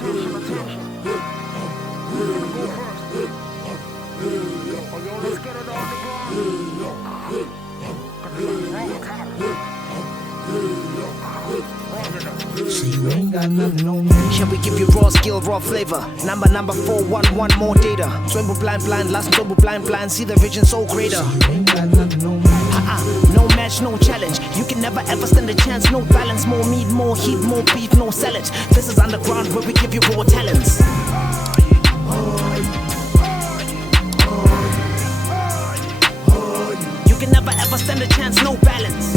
Attention, attention. Go first. Oh, yo, let's get it on the ground. Wrong color. So you ain't got nothing on me. Shall we give you raw skill, raw flavor? Number 411, more data. Swimble blind, last swimble blind. See the vision so greater. You ain't got nothing on me. No match, no challenge. You can never ever stand a chance. No balance, more meat, more heat, more beef, no salad. This is underground where we give you raw talents. You can never ever stand a chance, no balance.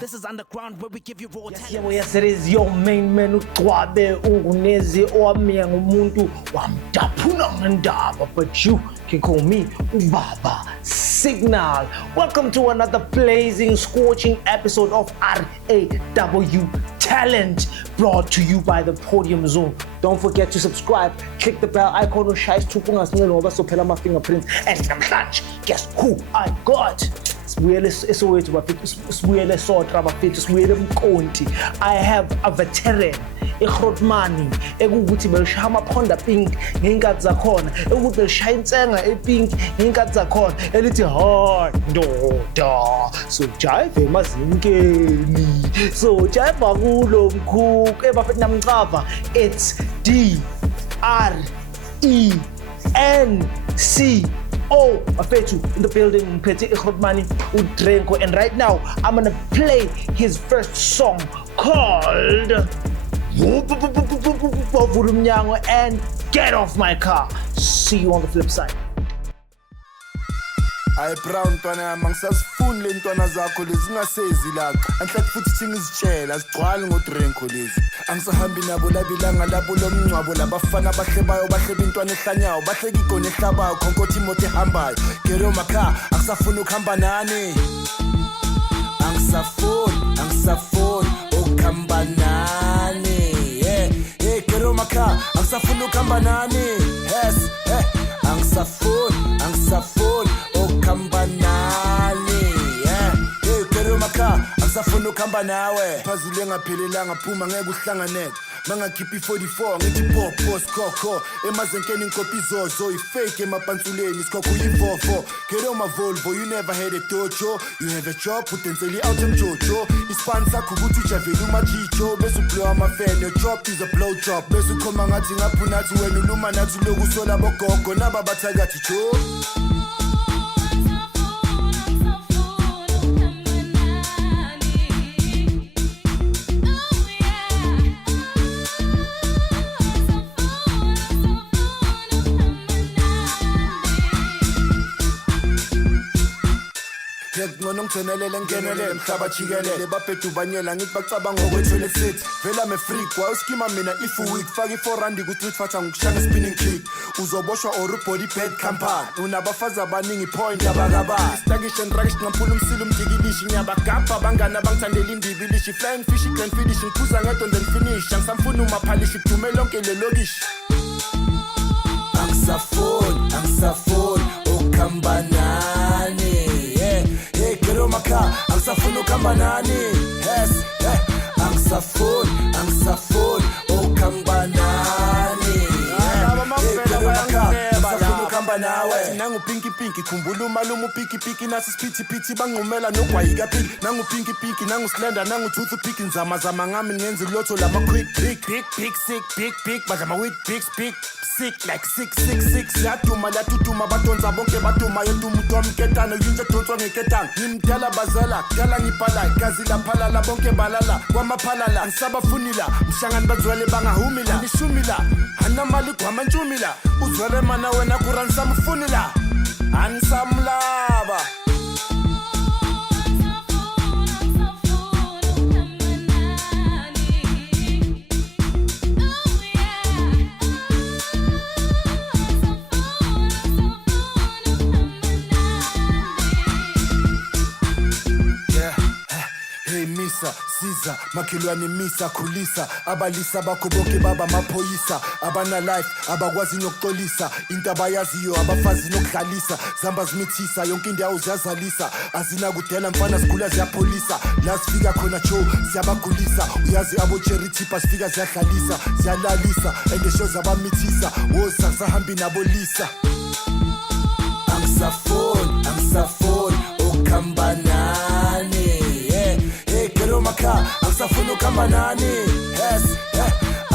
This is underground where we give you raw talents. Yes, it is your main man uCwabe uNezi owamiya ngumuntu wamdaphuna ngendaba, but you can call me Ubaba Signal. Welcome to another blazing, scorching episode of RAW Talent, brought to you by the Podium Zone. Don't forget to subscribe, click the bell icon, so phela my fingerprints. And namhlanje, guess who I got? I have a veteran eGrootmani ekuthi belishaya amaphonda pink ngeenkathi zakhona ekuthi belishaya insenga epink ngeenkathi zakhona elithi ha ndoda so jive emazinkeni so jive kulo mkhuku ebafethi namcava. It's DRENCO Afethu in the building, Mphethe eGrootmani uDrenko, and right now I'm gonna play his first song called Vula Umnyango and Get Off My Car. See you on the flip side. Hayi Brown ntwana yami angisasifuni le ntwana zakho lezi ngasezi lakho anhle futhi thina izitshela sigcwala ngoDrenko lezi angisahambi nabo labilanga labo lomncwabo labafana bahlebayo bahleba intwana ehlanyawo bahleka igone ehlabayo khonkothi imoto ehambayo gero makha akusafuna ukuhamba nani angisafuni ukuhamba nani hey gero makha akusafuna ukuhamba nani yes angisafuni kambanani hey kero makha asafuna ukuhamba nawe phazile ngaphelelanga phuma ngeke uhlanganele mangakhiphi 44 ngithi pop skoko emazenkeni inkopi zozo ifake emapantsuleni skoko uyivovo kero ma Volvo. You never had a dojo, you have a job potentially out emjojo isponsor kubuthi ujavela umachicho bese ublow amafan. Your job is a blow job bese ukhoma ngathi ngaphunathi wena uluma nathi lokusola bogogo naba bathakathi jo. Ngcono ngithenelele ngenelele mhlaba jikelele baphethu banyela ngithi bacabanga ngokwethele fit vela me freak wa uskima mina if week faka i400 ku tweet fatha ngokushanga spinning kick uzoboshwa or body pad company unabafazi abaningi point abakaba stakish and rakish ngaphula umsilo umjikilishi ngiyabagapha bangana bangithandela indibilishi flying fish grand finish ngiphuza ngedon then finish angisamfuna umaphalishi kudume lonke le lokish angisafuni ukuhamba nani kero makha angisafuna ukuhamba nani yes angisafuni ukuhamba nani kero makha angisafuna ukuhamba nawe nangu pinky khumbula umalume upiki nasi siphithiphithi banqumela nogwayika piki nangu pinky nangu slender nangu toothpick nzama ngami ngenza lotho lama quick big sick badlama with big sick like 666 yaduma latutuma badonsa bonke baduma yeduma utomketana yinje donswa ngeketanga ngimdala bazala kala ngiphala gazi laphalala bonke balala kwamaphalala ngisabafunila mhlangani bazwele bangahumila nishumila anamali kwamantshumila uzwele mana wena kuransa mfunila ansamlaba. Hey misa, siza, makilwane misa, khulisa abalisa bakho bonke baba maphoyisa abana life, abakwazi nokuxolisa into abayaziyo, abafazi nokudlalisa zamba zimithisa, yonke indawo ziyazalisa azinakudela mfana sikhula ziyapholisa la sifika khona cho siyabagulisa uyazi abo cherry tipa sifika ziyadlalisa ziyalalisa endesho zabamithisa woza sahambi nabo lisa Angisafoni ukuhamba nani hey kero maka angisafoni ukuhamba nani yes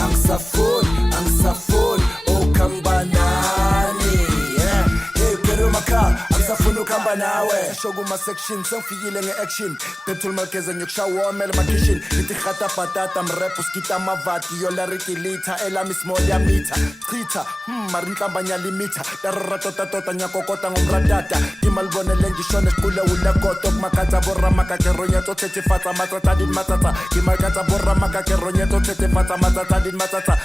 angisafoni ukuhamba nani hey kero maka angisafoni ukuhamba nawe show kuma section sengifikile ngeaction petrol markeza ngiyokushawa mele makishin ngithi khata patata mrap skita mavati yo la rekilita elami small ya meter chitha marinhlamba nyalimita darratota nyakokota ngomradada imalibonele ngishone siqule ulekoto kumakatsa borra makakeronyeto thethe fatsa matsatsa din matsatsa imakatsa borra makakeronyeto thethe fatsa matsatsa din matsatsa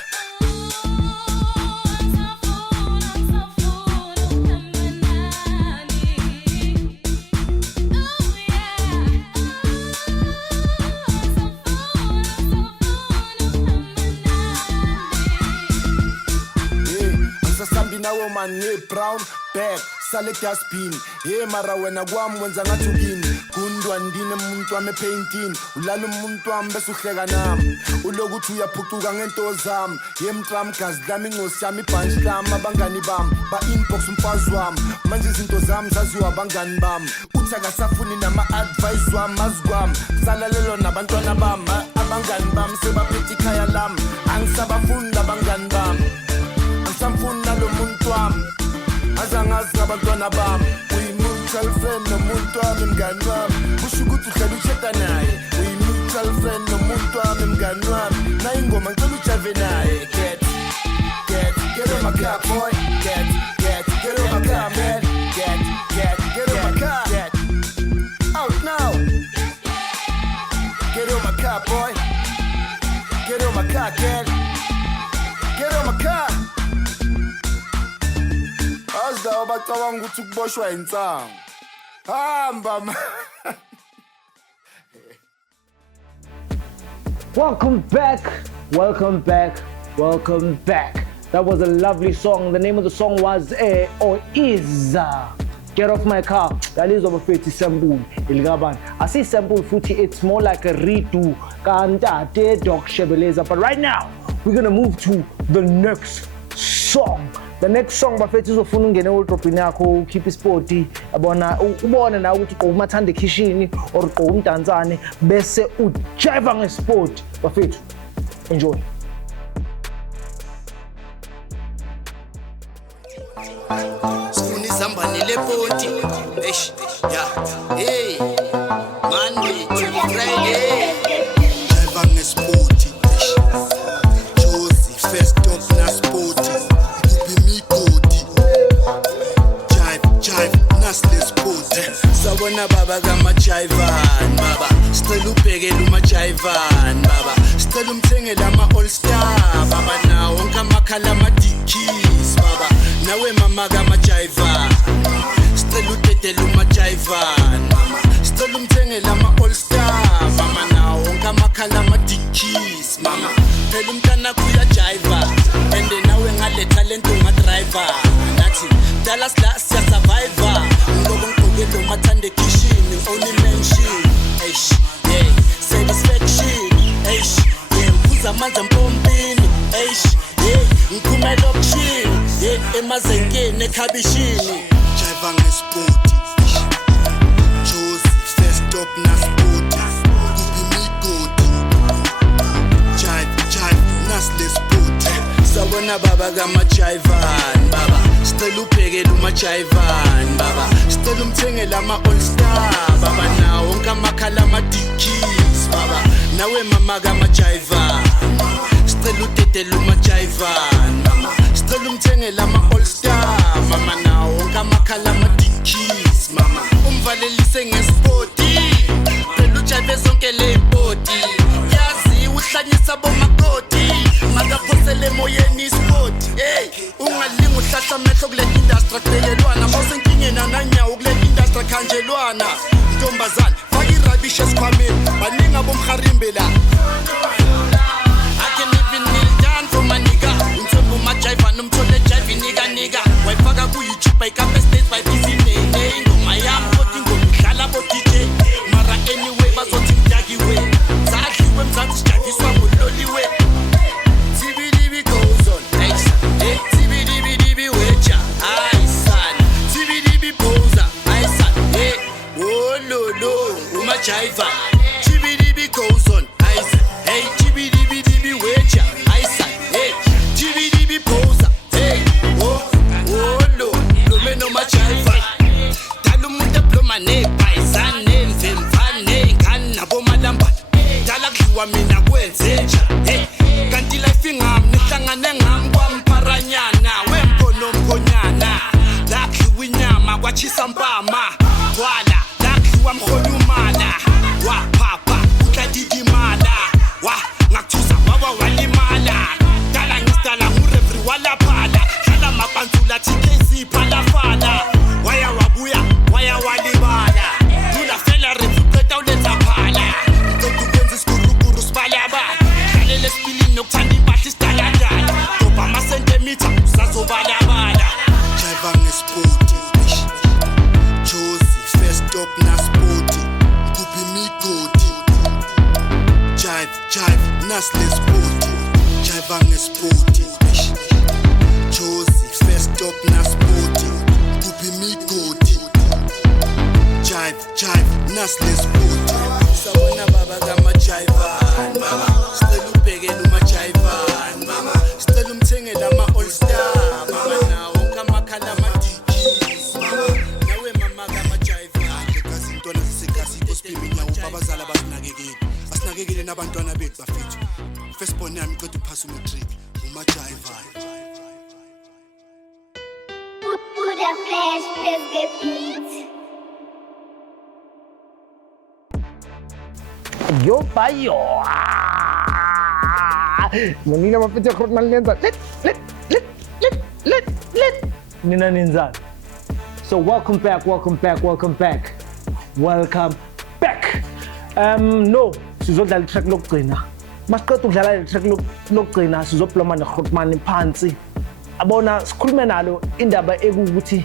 nawe man brown bag sale dustbin hey mara wena kwami wenza ngathi ukini kundwa ndine umuntu wami painting ulala umuntu wami bese uhleka nami ulokuthi uyaphucuka ngento zami yemtram gazi lami ingosi yami ibhanji lami abangani bami ba inbox umfazi wami manje izinto zami zaziwa abangani bami uthi akasafuni nama advice wami azikwami salalelo nabantwana bami abangani bami sebaphethe ikhaya lami angisabafuni labangani bami Samfuna lo muntu wami azangazi ngabantwana bami uyi-mutual friend nomuntu wami mngani wami kusho ukuthi uhlala ucheta naye uyi-mutual friend nomuntu wami mngani wami na ingoma ngicela ujave naye get on my car boy get on my car man get on my car out now get on my car boy get on my car get on my car Azda bacabanga ukuthi kuboshwa insango hamba man Welcome back. That was a lovely song. The name of the song was or is Get Off My Car. That is over 50 sample. Ilgaban. I see sample futhi, it's more like a redo. Kanta de Doc Shebeleza. But right now, we're gonna move to the next song. The next song bafethu uzofuna ungene wardrobe yakho ukhiphe sporty abona ubone na ukuthi uqoba umathanda ekhishini or uqoba umdantsane bese ujiva ngesport bafethu enjoy Sifuna izambane leponti eish yeah hey Monday to Friday jiva ngesport eish Josie first stop na sport Sabona baba kama Jaivan baba sicela ubhekela uma Jaivan baba sicela umthengele ama all star baba nawo wonke amakhala ama dikis baba nawe mama kama Jaivan sicela udedele uma Jaivan mama sicela umthengele ama all star mama nawo wonke amakhala ama dikis mama phela umntana kuya Jaiva and nawe ngale talent unga driver nathi Dallas la siya survivor Ngelo mathande kishini only mention eish yeah satisfaction eish yeah mpuza manje mpompini eish yeah ngikhumela okushini yeah emazenkeni ekhabishini jiva ngesport Josie first stop na sport kubi migodi jive nasle sport sabona baba kama Jaivan baba sicela ubhekela uma Jaivan baba sicela umthengele ama all star baba nawo wonke amakhala ama dikis baba nawe mama kama Jaivan sicela udedele uma Jaivan mama sicela umthengele ama all star mama nawo wonke amakhala ama dikis mama umvalelise ngesporti phela ujive zonke le body yazi uhlanyisa bomakoti makaphosele emoyeni sport hey ungalinga uhlahla amehlo kule industry qhelelwana mawusenkingeni nananyawo kule industry khanjelwana ntombazana faka irubbish esikhwameni lo, umajiva. Chibidibi goes on, ice. Hey, chibidibi wager, ice. Hey, chibidibi poser. Hey, oh lo, me no majiva. Talumuta plomane, paisane, mfemfane, kana bomalamba. Talakliwa mina kwenzenja. Hey, kanti life ingam, nihlangane ngam kwamparanyana, wempono mkonyana. Lakliwa inyama kwachisa mpama. Wala, lakliwa mkhonumana. Wa papa, utadidimana. Wa, ngakuthusa wawa walimala. Dala ngistala ngurefri wala pala. Hlala mapansula tikezi pala fala. Waya wabuya, waya walibala. Dula fela refri kweta ulenza phala. Nkoku kwenza iskurukuru sibalabala. Hlalele spilini nokuthanda impahla isidaladala. Dobha amasentimitha usazobalabala. Jiva ngesipoti. Josie, first stop na spoti. Kuphi migodi. Jive, nasle spoti. Jiva ngesipoti. Josie, first stop na spoti. Kuphi migodi. Jive, nasle spoti. Sabona baba kama jivan, mama. Still ubhekela umajivan, mama. Still umthengela ama all star, mama. Nawo kamakhala amadikis, mama. Nawe mama kama jivan. Because intwana zisekasi kospimi nyawo babazala basinakekile. Basinakekile nabantwana bethu bafethu. First born yami qeda uphasa umatric, umajivan. Put a flash, press the beat. Yo bayo. Nina mapita Grootman lenza. Let. Nina ninza. So welcome back. No, sizodlala track lokugcina. Masiqeda ukudlala track lokugcina sizoploma neGrootman phansi. Abona sikhulume nalo indaba ekuthi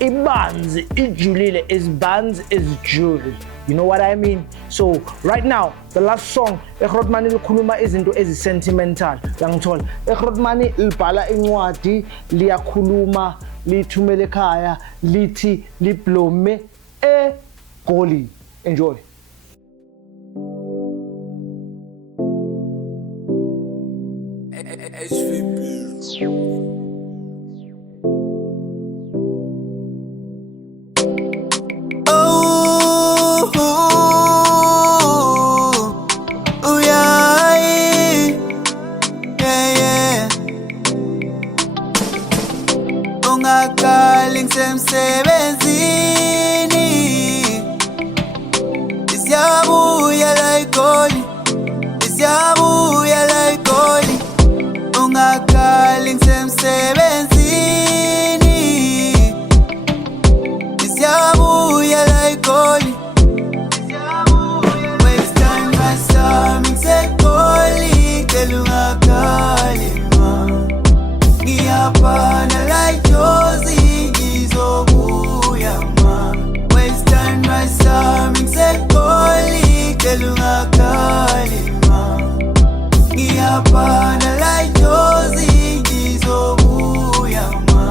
ibanzi ijulile is jewelry. You know what I mean? So right now, the last song, eGrootman likhuluma izinto sentimental. Yangithola. eGrootman libhala incwadi, liyakhuluma, lithumele ekhaya, lithi liblome eGoli. Enjoy. Semsebenzini isiyabuya la igoli ungakhali ngisemsebenzini isiyabuya la igoli waste time masami ngiseGoli cela ungakhali ma ngiyabana la Josie Western Rasa Mixekoli Kelungakali ma Ngiyabana la Josie Ngizobuya ma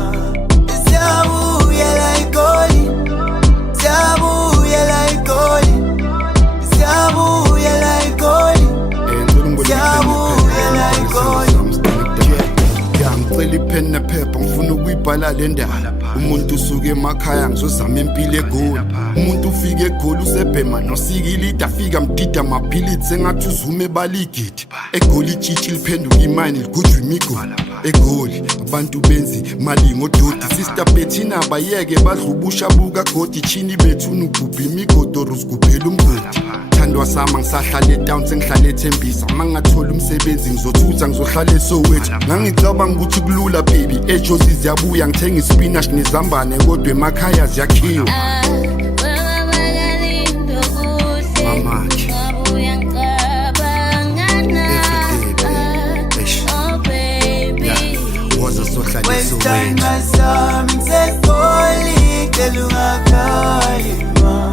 Siyabuya la igoli Siyabuya la igoli Siyabuya la igoli Siyabuya la igoli Ngicela ipen nephepha ngifuna ukuyibhala le ndaba. Umuntu usuke emakhaya ngizozama impilo eGoli. Umuntu ufike eGoli usebhema nosikilida afika mdida amaphilits engathi uzume baligidi. eGoli itshitshi liphenduka imine ligujwa imigodi. eGoli abantu benzi mali ngododi. Sister Bettina bayeke badlubusha buka godi chini bethu nugubha imigodi oruziguphela umgodi. Thandwa sama ngisahlala eTown sengihlala eThembisa. Mangathola umsebenzi ngizothutha ngizohlala eSoweto. Ngangicabanga ukuthi kulula baby eJozi ziyabuya ngithenga ispinach nezambane kodwa emakhaya ziyakhiwa. Mamakhe Western Rasa Mixekoli Kelungakali ma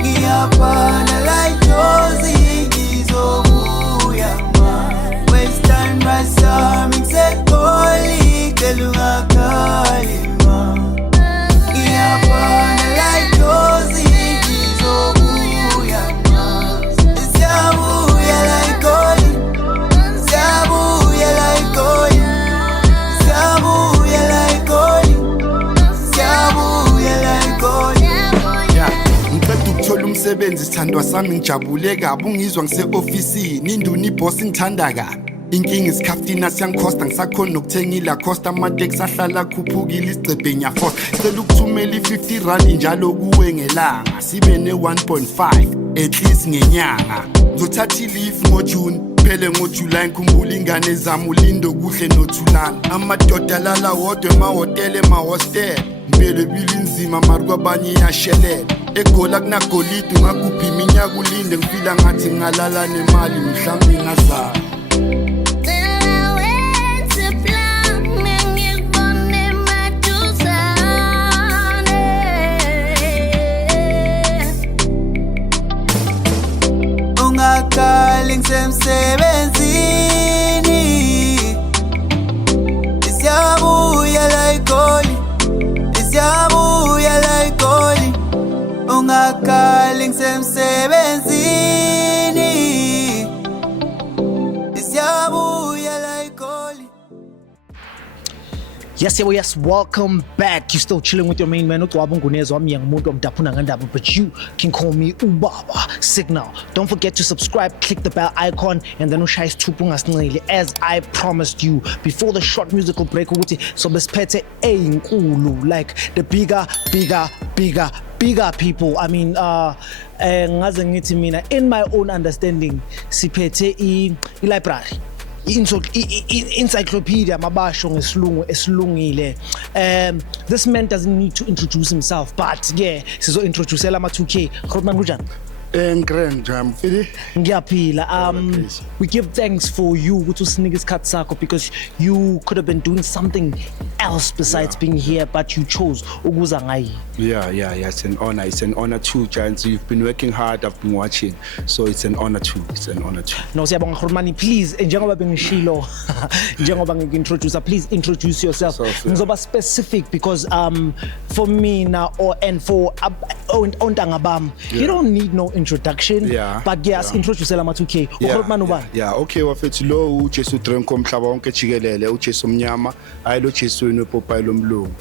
Ngiyabana la Josie Ngizobuya ma Western Rasa Mixekoli Kelungakali ma Ngiyabana la umsebenzi sithandwa sami ngijabule kabi ungizwa ngise-ofisini induna iboss ngithanda kabi inkinga isikhaftina siyangikhosta ngisakhona nokuthenga ilacosta amateksi ahlala khuphukile isigcebhe ngiyafosa cela ukuthumela i-50 rand njalo kuwe ngelanga sibe ne-1.5 at least ngenyanga ngizothatha i-leave ngojuni phele ngoJuly ngikhumbula ingane zami ulindo kuhle nothulana amadoda lala wodwa emahhotela emahostel impilo ebili nzima mari kwabanye iyashelela egola kunagolide ungagubha iminyaka ulinde ngifila ngathi ngalala nemali mhlawumbe ngazala ungakali ngisemsebenzini isiyabuya la igoli isiyabuya la igoli ungakali ngisemsebenzini isiyabuya la igoli. Yes, welcome back. You still chilling with your main man, Utwabo Ngunezwa Umuntu Omdaphuna Ngandaba, but you can call me Ubaba Signal. Don't forget to subscribe, click the bell icon, and then ushayis tupunga snili as I promised you before the short musical break. So bespete einkulu, like the bigger people. I mean, ngaze ngithi mina in my own understanding siphethe i-library. Encyclopedia mabasho ngesilungu esilungile. This man doesn't need to introduce himself, but yeah, sizo introducela ama 2K. Grootman kunjani? Grand jam fili. Ngiyaphila. We give thanks for you ukuthi usinike isikhathi sakho because you could have been doing something else besides being here, but you chose ukuza ngayi. Yeah, it's an honor. It's an honor too, Giants. You've been working hard, I've been watching. So it's an honor too. No, siyabonga Grootman, please njengoba bengishilo njengoba ngiintroduce, please introduce yourself. Ngizoba specific because for me now and for ontanga bam, you don't need no introduction, but yes, introduce ama 2K. Grootman ubani? Yeah, okay, wafethu lo uJesu Drenko umhlaba wonke jikelele, uJesu Mnyama, hayi lo Jesu wenu Popeye lo mlungu.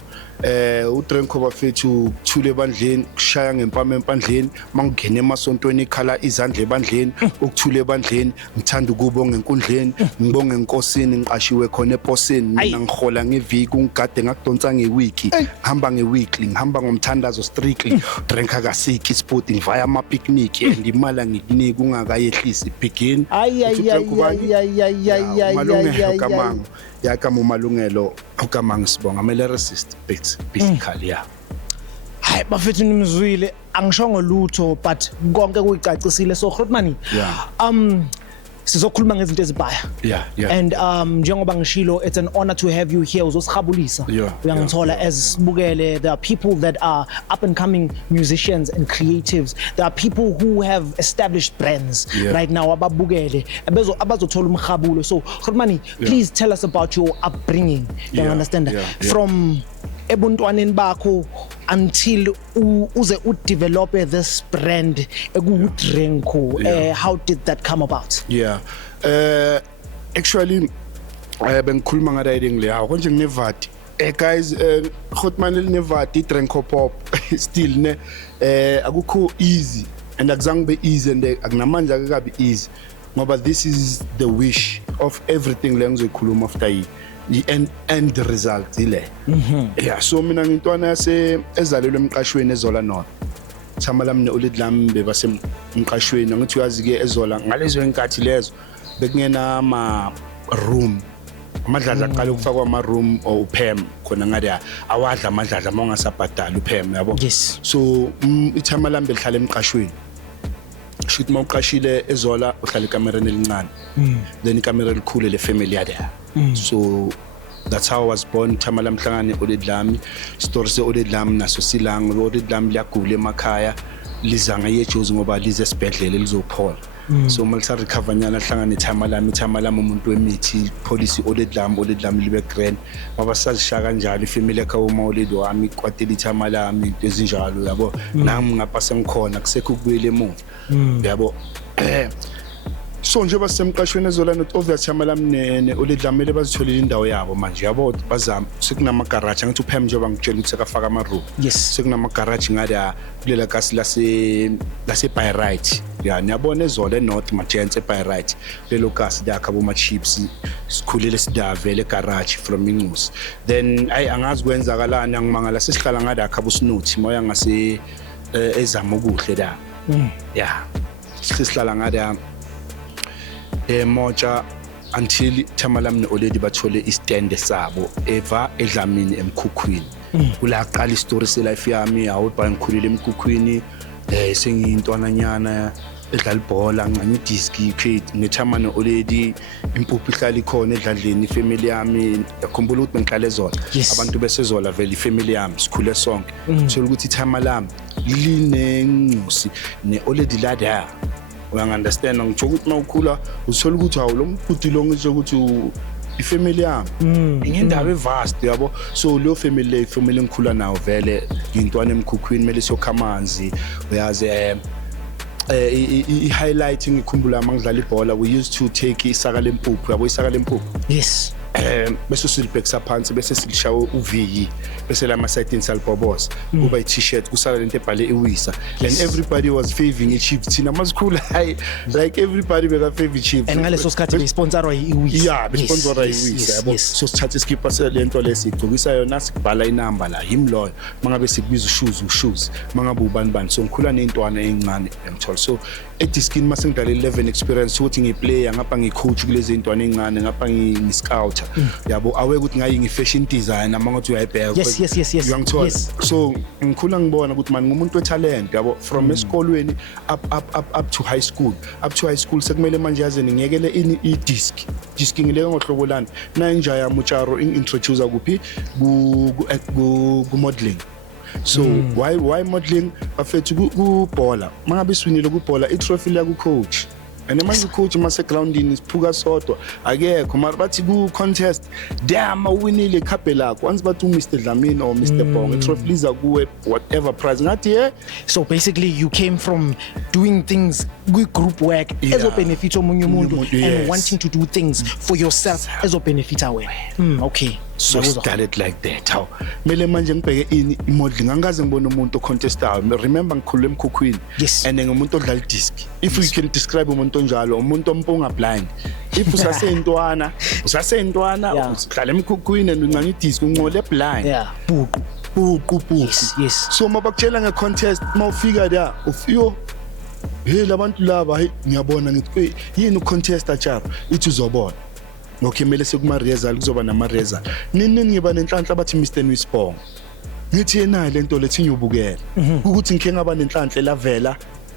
uDrenko bafethu kuthule ebandleni kushaya ngempama empandleni mangene emasontweni ikhala izandla ebandleni ukuthule ebandleni ngithanda ukubonga enkundleni ngibonga enkosini ngiqashiwe khona eposini mina ngihola ngeviki ungigade ngakudonsa ngewiki ngihamba ngeweekly ngihamba ngomthandazo strictly drinka kasiki sport ngivaya ama picnic and imali ngikunika ungakayehlisi begin malungelo kamango yakama umalungelo ukamanga sibonga amele resist basically yeah. Hayi bafethu nimzwile angishongo lutho but konke kuyicacisile so Grootman sizokhuluma ngezinto ezibaya and njengoba ngishilo it's an honor to have you here uzosihabulisa uyangithola as sibukele there are people that are up and coming musicians and creatives there are people who have established brands right now ababukele abazothola umkhabulo so Grootman please tell us about your upbringing you understand from ebuntwaneni bakho until uze udevelop this brand ekuDrenko how did that come about? Actually bengikhuluma ngada ideng le konje nginevati guys Grootman linevati Drenko pop still ne akukho easy and akuzange be easy and akunamandla akabi easy ngoba this is the wish of everything le ngizokhuluma after yi end result ile so mina ngintwana yase ezalelwe emqashweni eZola North thama lami neolid lami bebase emqashweni ngithi uyazi ke eZola ngalezo enkathi lezo bekungena ama room amadladla aqala ukufakwa ama room or uphem khona ngathi awadla amadladla mongasabhadala uphem yabo so ithama lami belihlala emqashweni shithi mawuqashile eZola uhlala ekamereni elincane then ikamera elikhulu le family yade so that's how I was born thama lamhlangane olid lami story se olid lami naso silang olid lami liyagula emakhaya lizanga yejozi ngoba lize esibhedlela lizophola so malisa recover nyana hlangane thama lami umuntu wemithi policy olid lami libe grand ngoba sazisha kanjalo ifamily yakhe uma olid wami kwateli thama lami into ezinjalo yabo nami ngapha sengikhona kusekho ukubuyela emuva yabo so nje basemqashweni ezolana obvious yamalamnene uledlamele bazitholile indawo yabo manje yabo bazama sekunama garage ngathi uPam nje bangitshela ukuthi akafaka ama room Yes. sekunama garage ngada kulela kasi lase by right ya niyabona ezole north magents by right lelo kasi dakha boma chips sikhulele sidavele garage from Ingusi then angazi kwenzakalana ngimangala sesihlala ngada akha businuthi moya ngase ezama ukuhle la yeah sisihlala ngada moja until Tamalamne already bathole istand sabo eva edlamini emkhukhwini kula qala istory se life yami awubha ngikhulile emkhukhwini sengiyintwananyana edlala ibhola ngani disc create ngethamana already impuphu ihlala ikhona edladleni family yami yakhumbula ukuthi bengihlale zona abantu besezola vele ifamily yami sikhule sonke so ukuthi Thamalami linengusi ne already lada uyangiunderstand ngitsho ukuthi mawukhula uthola ukuthi awu lo mkhudi lo ngisho ukuthi ifamily yami ingendaba evast yabo so lo family engikhula nawo vele ngintwana emkhukhwini mele siyokhamanzi uyazi i-highlight ngikhumbula mangidlala ibhola we used to take isaka lempuphu yabo isaka lempuphu Yes. bese silibhekisa phansi bese silishawa uVi bese lama side salbobos kuba i-t-shirt kusala lento ebhale iwisa and everybody was favoring iChiefs thina masikhula high like everybody beka favor iChiefs And ngaleso sikhathi besponsorwa iWisa. yeah besponsorwa iWisa yabo so sithatha iskipper selento lesigcokisa yona sikubhala inamba la himloyo mangabe sikubiza ushoes mangabe ubani so ngikhula nentwana encane emthol so ediskin masengidlala 11 experience ukuthi ngiplayer ngapha ngicoach kulezi intwana encane ngapha ngiscout yabo aweke ukuthi ngayi ngifashion designer mangathi uyayibheka Yes. uyangithola so ngikhula ngibona ukuthi man ngumuntu wetalent yabo from esikolweni up to high school sekumele manje yaze ngiyekele i-disc ngileke ngohlobo lani na inja ya Mucharo introduce kuphi ku modeling so why modeling afethu kubhola mangabe iswinile kubhola i-trophy la ku coach and manje coach mase groundini siphuka sodwa akekho mara bathi ku contest damn awinile ikhabe lakho once bathi Mr Dlamini or Mr Bong i-trophy liza kuwe whatever prize ngathi So basically you came from doing things with group work ezo benefit omunye umuntu and wanting to do things for yourself ezo benefit wena. Okay. So started like that how mele manje ngibheke imodeling angikaze ngibone umuntu contestayo remember ngikhulule emkhukhwini and ngumuntu odlala disc if you can describe umuntu onjalo umuntu ompunga blind if usasentwana uhlala emkhukhwini ngani disc ungcole blind buqu yes so mabakutshela ngecontest mawufika la ufiyo hey labantu laba hey ngiyabona ngithi yini ucontesta charo ithi uzobona okay mele sekuma result kuzoba nama result nini ngiba nenhlanhla bathi Mr Wisbong ngithi yena lento lethi ngiyubukela ukuthi ngike ngaba nenhlanhla lavela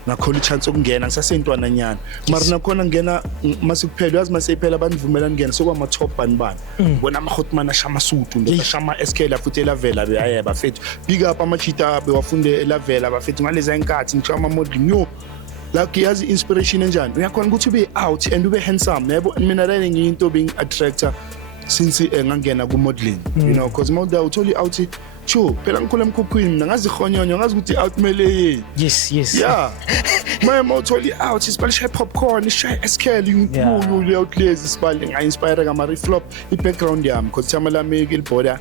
ngakhola ichance okungena ngisasentwana nyana mara nakhona ngena masikuphela yazi maseyiphela banivumela ngena sokwama top bani bona ama hotman ashama sutu ndashama SK futhi lavela beyayeba fethu big up ama cheetah bewafunde lavela bafethu ngaleza inkathi ngishama modeling yo like yazi inspiration enjani uyakhona ukuthi ube out and ube handsome yebo mina la ngiyinto being attractor since ngangena ku modeling you know because model utholi out Chu phela ngikhula emkhukhwini mina ngazi khonyonyo ngazi ukuthi out mele yes yeah my utholi out isipalisha popcorn isha SKL inkulu le outlets isipali nga-inspire kama reflop i-background yami because Thamalami ilibhoda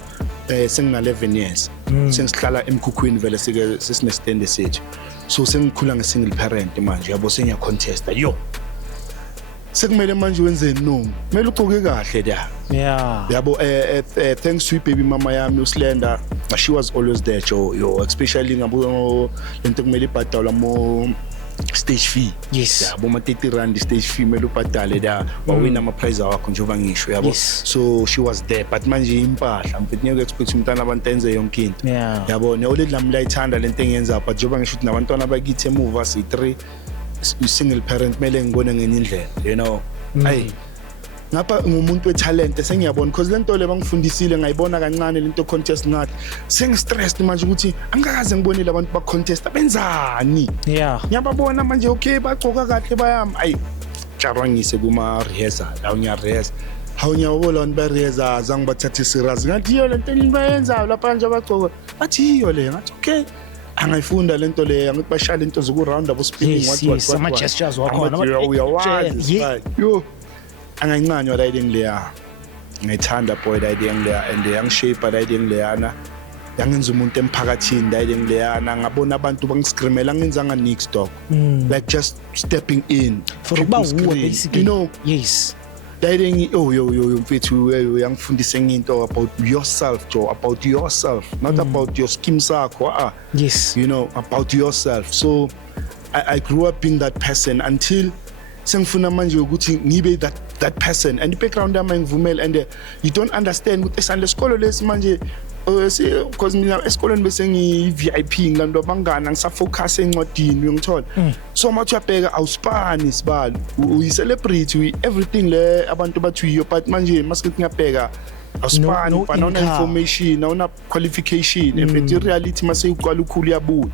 sengina 11 years sengihlala emkhukhwini vele sesine stand sethu so sengikhula nge-single parent manje yabo sengiya contesta yo sekumele manje wenzeni no kumele ugcoke kahle la yabo thanks to baby mama yami uSlender she was always there yo especially ngabo lento kumele ibhadala mo stage fee yabo ma 30 rand stage fee kumele ubhadale la wawina ama prize wakho njengoba ngisho yabo so she was there but manje impahla mfethu ngeke expect umntana abantu enze yonke into yabo ne oledlamini layithanda lento engenza but njengoba ngisho ukuthi nabantwana bakithi emuva si3 single parent mele ngibone ngenye indlela you know hey ngapha ngumuntu wetalent sengiyabona because lento le bangifundisile ngayibona kancane lento contest ngathi sengistressed manje ukuthi angikaze ngibonile abantu ba contest benzani ngiyababona manje okay bagcoka kahle bayami ayi charwangise kuma rehearsal la unya rehearsal hawunyawona abantu ba rehearsal zangibathathe serious ngathi iyo lento nibayenza lapha nje bagcoka bathi iyo le ngathi okay angayifunda lento le angithi bashaya lento zoku-round up spinning Yes, ama-gestures wakhona. uyawazi Yeah. yo angayincanywa la idea ngileya ngayithanda boy la idea ngileya and yangishape la idea ngileyana yangenza umuntu emphakathini la idea ngileyana ngabona abantu bangiscreamela ngenzanga nix dog like just stepping in For ukuba people uwe scream. basically. You know Yes. Dating, yo, mfethu yangifundisa into about yourself, Joe, about yourself, not about your scheme sakho, Yes. you know, about yourself. So I grew up being that person until sengifuna manje ukuthi ngibe that person, and the background yami ngivumela, and you don't understand ukuthi esande isikolo lesi manje because mina esikoleni bese ngi-VIP ngilanto abangani angisafocus encwadini uyongithola so mathi uyabheka awusipani sibalo uyi-celebrity uyi-everything le abantu bathi uyiyo but manje masikithi ngiyabheka awusipani No ufana una-information awuna-qualification emfethu i-reality mase uqala ukhulu yabuya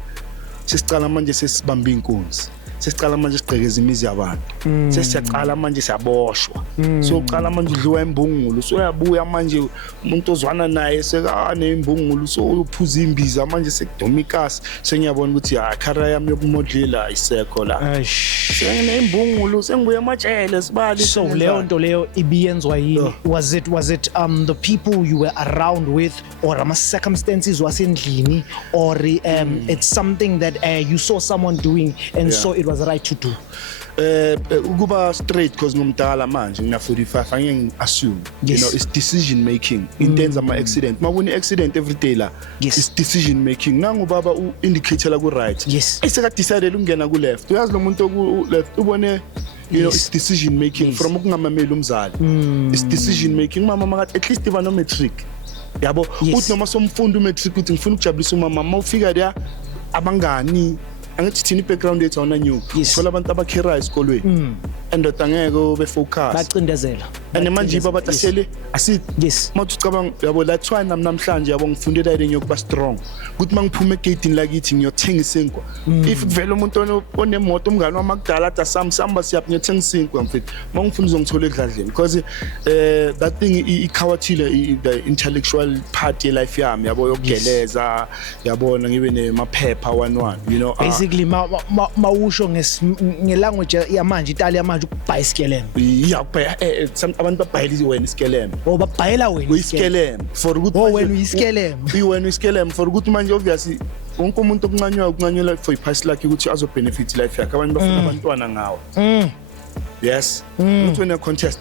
sesicala manje sesibambe inkunzi sesicala manje sigqekeza imizi yabantu sesiyaqala manje siyaboshwa so uqala manje udliwa imbungulu so uyabuya manje umuntu ozwana naye sekane imbungulu so uphuza imbiza manje sekudoma ikasi sengiyabona ukuthi ha career yami yokumodlela ayisekho la sengine imbungulu sengibuya ematshele sibali So leyo nto leyo ibiyenzwa yini? Was it the people you were around with, or ama circumstances wasendlini, or it's something that you saw someone doing and so it was right to do? Ukuba straight because ngumdala manje ngina 45 angeke ngi-assume you Yes. know it's decision making intenza ama-accident makune accident every day la Yes. it's decision making nangubaba u-indicator la ku-right Yes. esekadicidele ukungena ku-left uyazi lo muntu oku-left ubone you know it's decision making from ukungamameli umzali it's decision making umama makathi at least iba no-matric yabo uthi noma somfunda umatric uthi ngifuna ukujabulisa umama ma ufika there abangani angithi thina i-background yethu awunanyuka Yes. thola abantu abakherayo esikolweni endoda angeke befocus Bacindezela. and manje iba bathi asele Yes. mathi ucabanga yabo that's why namhlanje yabo ngifundela ile ngiyokuba strong ukuthi mangiphuma egate lakithi ngiyothenga isinkwa if kuvela umuntu onemoto umngane wami akudala athi samba siyaphi ngiyothenga isinkwa mfethu mangifuna uzongithola ekudladleni because that thing ikhawathile the intellectual part ye life yami yabo yokugeleza yabona ngibe nemaphepha 1 you know Basically mawusho ngelanguage yamanje Italia manje ukubhayisikele. yeah abantu babhayela wena isikeleme Babhayela wena uyisikeleme for ukuthi wena uyisikeleme. wena uyisikeleme for ukuthi manje obviously wonke umuntu okuncanywa for iphasi lakhe ukuthi azo benefit life yakhe abantu bafuna abantwana ngawe yes ukuthi wena contest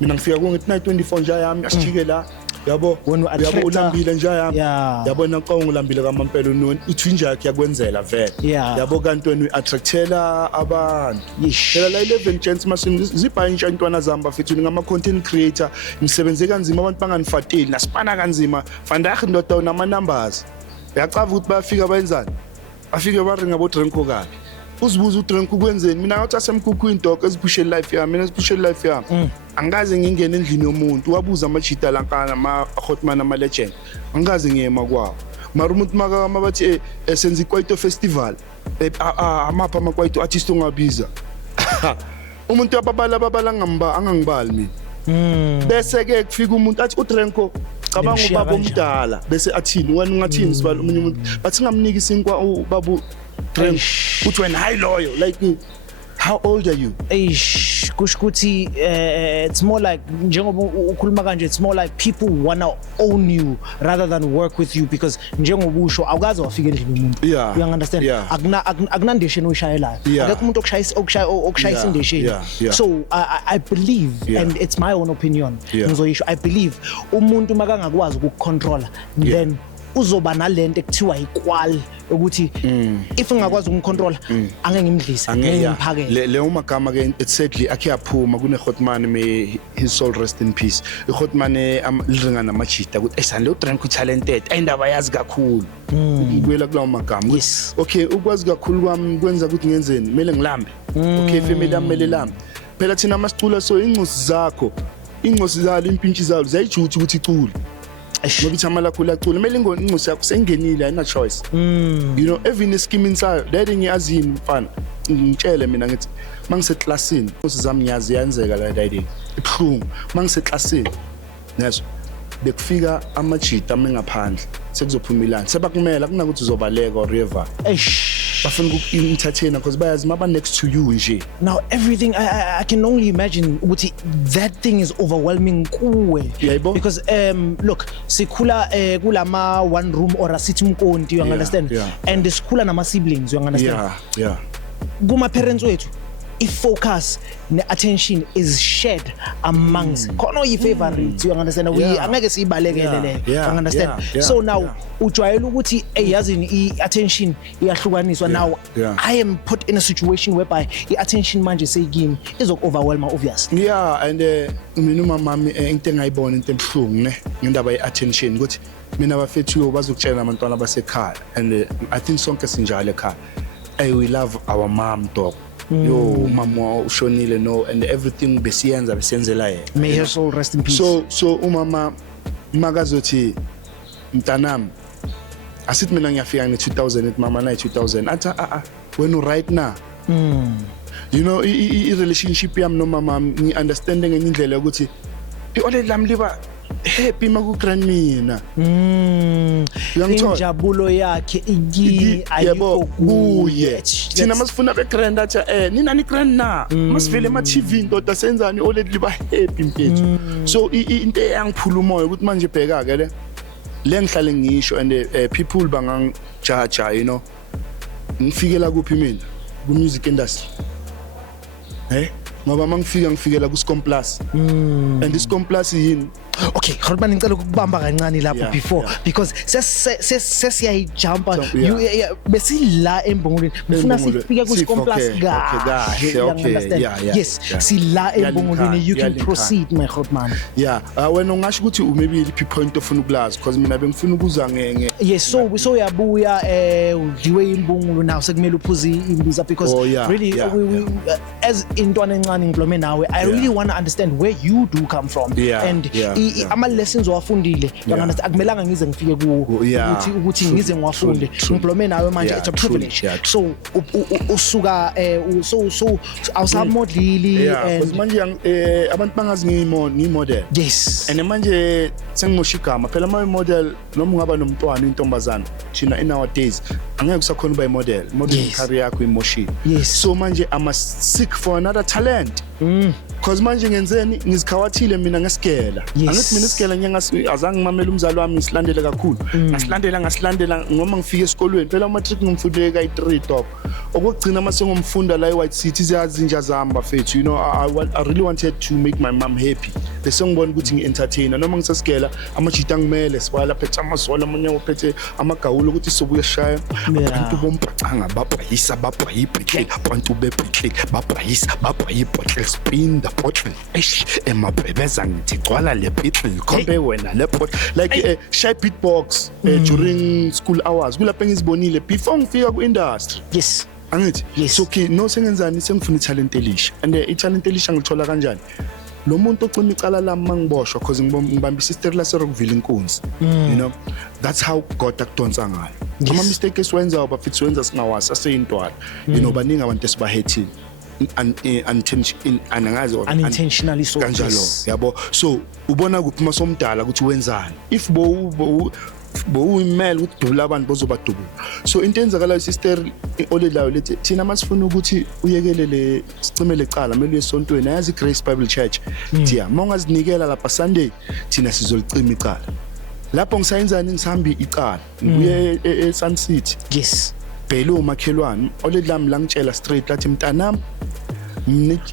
mina ngifika kungithi 24 nje yami asijike la yabo yabo ulambile nje yami yabo naqa ungulambile kamampela unoni uthi yakhe yakwenzela vele yabo kanti wena uattractela abantu phela la 11 chance machine zibhaye intshantwana zami bafethu ngama content creator ngisebenze kanzima abantu banganifateli nasipana kanzima vandaag ndoda nama numbers yacava ukuthi bayafika bayenzani afike baringa bo Drenko kabi uzibuza uDrenko kwenzeni mina ngathi asemkhukhwini dog ezipushe life yami mina ezipushe life yami angaze ngingene endlini yomuntu wabuza amajita lankana ama hotman ama legend angaze ngiyema kwawo mara umuntu makama bathi senza iKwaito festival amapha amakwaito artist ongabiza umuntu yababala angangibali mina bese ke kufika umuntu athi uDrenko cabanga ubaba omdala bese athini wena ungathini sibala umunye umuntu bathi ngamnika isinkwa ubaba Drenko uthi wena hayi loyo like how old are you? Kusho ukuthi it's more like njengoba ukhuluma kanje it's more like people wanna own you rather than work with you because njengoba usho awukaze wafika endlini umuntu you understand akunandesheni oyishayelayo akekho umuntu okushayisa indesheni so I believe and it's my own opinion ngizoyisho I believe umuntu makangakwazi ukucontroller then uzoba nalento ekuthiwa ikwali ukuthi if ngakwazi ukumcontrola angeke ngimdlise ngimphakele le umagama ke exactly akhe aphuma kune Hotman may his soul rest in peace iHotman liringa namajita ukuthi esande uDrenko talented ayindaba yazi kakhulu ukubuyela kulawo magama okay ukwazi kakhulu kwami kwenza ukuthi ngenzeni kumele ngilambe okay family yami kumele lambe phela thina masicula so incosi zakho incosi zalo impintshi zalo zayijuthi ukuthi icule ngoba ithama lakho lacula kumele ingonincosi yakho sengenile ayina choice you know even scheme inside that ngiyazini mfana ngitshele mina ngithi mangiseclassini incosi zami ngiyazi yenzeka la idea ibhlungu mangiseclassini nezo bekufika amajita mengaphandle sekuzophuma ilanga sebakumela kunakuthi uzobaleka or river bafuna uku-entertainer because bayazi maba next to you nje. Now everything I can only imagine ukuthi that thing is overwhelming kuwe Yebo. because look sikhula kulama one room or asithi umkonti you understand and sikhula nama siblings you understand kuma parents wethu i-focus ne-attention is shared amongst khona yi-favorites you understand angeke siyibalekele le you understand so now ujwayela ukuthi yazini i-attention iyahlukaniswa now I am put in a situation whereby i-attention manje seyikimi izok-overwhelm obvious and mina umamami into engayibona into emhlungu ne ngendaba ye-attention ukuthi mina bafethu bazokutshela abantwana basekhaya and I think sonke sinjalo ekhaya we love our mom dog yo mama ushonile no and everything besiyenzela yena may her soul rest in peace so umama makazothi mntanami asithi mina ngiyafika ne-2000 ethi mama na 2000 athi when right now you know i-relationship yami nomama ngi-understande ngenye indlela yokuthi i-oledi lami liba happy maku-grand mina injabulo yakhe ayikho kuye thina masifuna be-grand athi ninani grand na masivele ema-TV ndoda senzani i-oledi liba happy mfethu so into eyangiphula umoya ukuthi manje bheka-ke le ngihlale ngisho and people bangangijaja you know ngifikela kuphi mina ku-music industry ngoba mangifikela ku-Scom Plus and i-Scom Plus yini okay Grootman ngicela ukubamba kancane lapho before because sesiyayijumpa besila embongolweni ngifuna sifike ku-Scom Plus kahle yes sila embongolweni you can proceed my Grootman wena ungasho ukuthi maybe iliphi point ofuna ukulazi because mina bengifuna ukuza yes so uyabuya udliwe imbongolo now sekumele uphuze imbiza because really we as intwana encane ngiblome nawe I really want to understand where you do come from and ama lessons owafundile ngana akumelanga ngize ngifike kuwo ukuthi ngize ngiwafunde ngiblome nawe manje it's a privilege so usuka so awusamodlili and manje abantu bangazi ngimodel yes and manje sengimosha igama phela ama model noma ungaba nomntwana intombazana thina in our days angeke usakhona uba model career yakho imoshile so manje I'm sick for another talent because manje ngenzeni ngizikhawathile mina ngesigela angithi mina isigela azange ngimamela umzali wami ngisilandele kakhulu ngasilandela ngoma ngifike esikolweni phela matric ngimfundele ka-3 top okugcina mase ngomfunda la eWhite City izinja zami bafethu you know I really wanted to make my mom happy bese ngibona ukuthi ngi-entertainer noma ngisesigela amajita ngimele sibala phethe amazwala amanye ophethe amagawulo ukuthi sobuye shaya abantu bompacanga babhayisa babhayibhike abantu bebhike babhayisa babhayibhike spin the bottle emabhebeza ngithi gcwala le bottle kombe wena le bottle like shy beatbox during school hours kulapho ngizibonile before ngifika ku-industry angithi so okay no sengenzani sengifuna italent elisha and italent elisha ngilithola kanjani lo muntu ocima icala lami mangiboshwa because ngibamba isister la Rockville inkunzi you know that's how God akudonsa ngayo ama mistake esiwenza bafithu wenza singawazi aseyintwana you know baningi abantu esibahethile unintentionally so kanjalo yabo so ubona kuphi masomdala ukuthi wenzani if bo-email ukuthi dubula abantu bozobadubula so into enzakalayo sister olelayo lethi thina masifuna ukuthi uyekelele sicimele icala kumele uyesontweni ayazi Grace Bible Church thiya mongazinikela lapha Sunday thina sizolicima icala lapho ngisayenzani ngisambi icala ngibuye eSun City bhelo umakhelwane oledlami la ngitshela straight lathi mntanami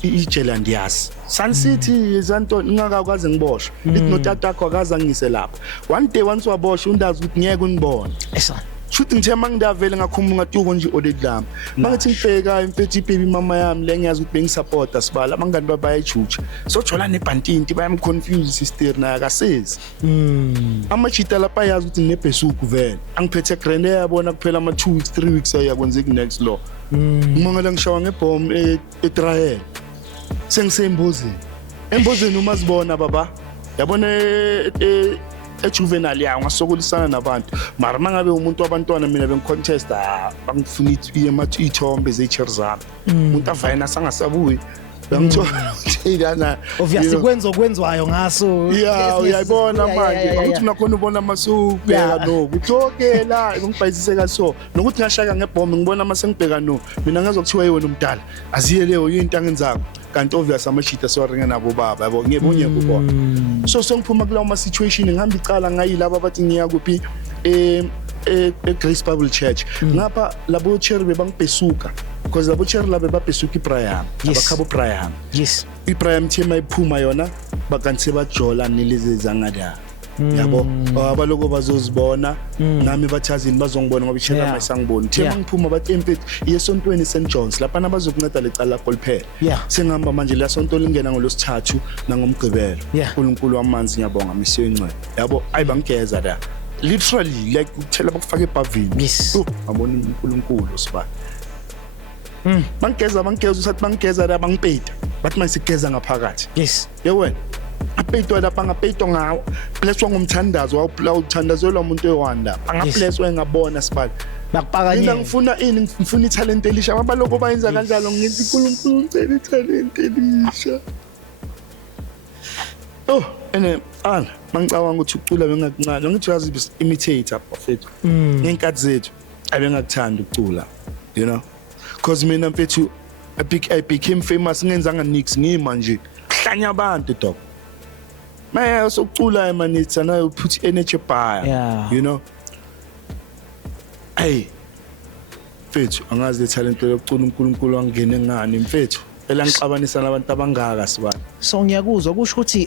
ijela ndiyazi Sun City izanto ngingakwazi ngiboshwe lithi notata akho akaza ngise lapha one day once waboshwa undazi ukuthi ngeke unibone shuthi ngithe mangindavele ngakhumula ngatuko nje oledlami mangithi ngifeka imfethi baby mama yami le ngiyazi ukuthi bengisupporta sibala abangani babayajuja so jola nebhantinti bayamconfuse sister naye akasezi amajita lapha yazi ukuthi nebhesuku vele angiphethe grand yabona kuphela ama 2 weeks 3 weeks ayakwenzeki next law ngimangala ngishawa ngebhom etrial sengisembozeni uma sibona baba yabona juvenile ya ngasokulisana nabantu mara mangabe umuntu wabantwana mina bengicontest bangifuna ithombe zechair zami umuntu avayina sangasabuyi Bangithola obviously kwenziwayo ngaso yeah uyayibona manje ukuthi nakhona ubona masubheka no kuthokela ngibhayisiseka so nokuthi ngashaka ngebhombe ngibona masengibheka no mina ngazokuthiwa yena umdala aziye leyo into angenzako kanti obvious amashita sowaringa nabo baba yabo ngibonye kubona so sengiphuma kulawo ma situation ngihamba icala ngayilabo abathi ngiya kuphi Grace Bible Church ngapha labo cherry bebangibhesuka because labo cherry labe babhesuka iBraham abakhabo Braham yes iBraham thema iphuma yona bakanse bajola nilezi zangada yabo abaloko bazozibona nami bathazini bazongibona ngoba ichela mayisangiboni thema ngiphuma bathi empethu yesontweni St John's lapha nabazokunceda lecala kolphela sengihamba manje la sonto lingena ngolosithathu nangomgqibelo uNkulunkulu wamanzi ngiyabonga misiyo incwadi yabo ayibangigeza la literally like uthela bakufaka ebhavini ngabona uNkulunkulu siba bangigeza usathi bangigeza la bangipeta bathi mayisigeza ngaphakathi yes yewena apeyitwa lapha ngapeyitwa ngawo blesswa ngumthandazo wawuthandazelwa umuntu ewanda angablesswa engabona sibali bakupakanye mina ngifuna italent elisha abaloko bayenza kanjalo ngithi uNkulunkulu ngicela italent elisha mangicabanga ukuthi ucula bengakuncane ngithi uyazi imitator prophet ngenkathi zethu abengakuthanda ukucula you know because mina mfethu I became famous ngenzanga nix ngima nje kuhlanya abantu dog maya sokucula emanitsa nayo put energy bar you know hey mfethu angazi le talent yokucula uNkulunkulu angene ngani mfethu elangixabanisa nabantu abangaka sibani so ngiyakuzwa kusho ukuthi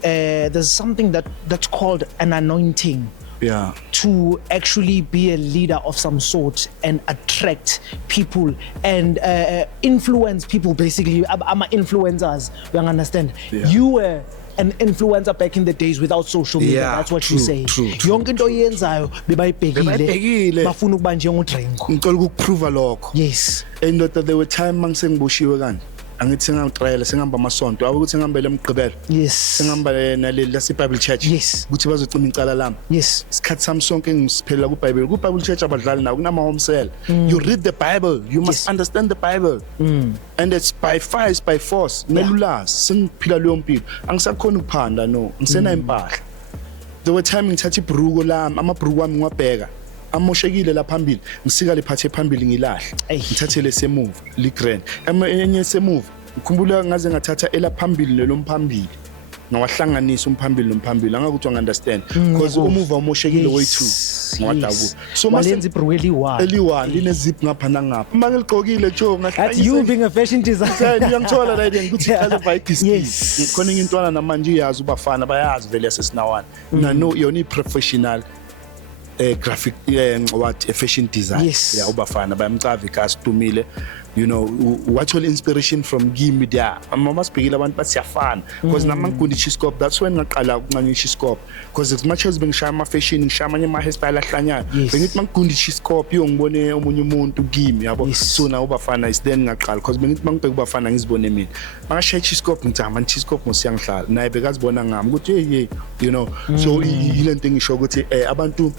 there's something that's called an anointing to actually be a leader of some sort and attract people and influence people basically ama influencers you understand you were an influencer back in the days without social media that's what you say yonke into oyenzayo bebayibhekile bafuna ukuba njengodrinko ngicela ukuprove lokho yes and there were time mangisengiboshiwe kanti angithi sengatrayela sengihamba amasonto ukuthi ngihambele emgqibelo sengihamba naleli lase Bible Church ukuthi bazocima icala lami isikhathi sami sonke ngisiphelela ku Bible Church abadlali nawo kunama home cell you read the Bible you must understand the Bible and it's by fire it's by force nelulazi sengiphila leyo mpilo angisakhona ukuphanda no ngisena impahla there were time ngithatha ibruko lami amabruko wami ngiwabheka amoshekile la phambili ngisika lephathe phambili ngilahle ngithathele semove li grand enye semove ngikhumbula ngaze ngathatha ela phambili nelomphambili ngawahlanganisa umphambili nomphambili angakuthi understand because umuva umoshekile way2 ngwadabu so malenza ibruku eli1 line zip ngapha nangapha mangiligqokile jo ngahlanyisa you being a fashion designer ngiyangithola la idea ukuthi qale bayidisc khona ingintwana namanje iyazi ubafana bayazi vele yasesinawana no yona professional graphic what fashion design ubafana bayamcava ikasi dumile you know what all inspiration from media mama sibhekile abantu bathi siyafana because namangikundi chiscope that's when ngaqala ukuncane chiscope because as much as bengishaya ama fashion ngishaya amanye ama hairstyle ahlanyayo bengithi mangikundi chiscope ngibone omunye umuntu kimi yabo so na ubafana is then ngaqala because bengithi mangibheka ubafana ngizibone mina mangashaya chiscope ngithi ama chiscope ngosiyangihlala naye bekazibona ngami ukuthi hey you know so ilento engisho ukuthi abantu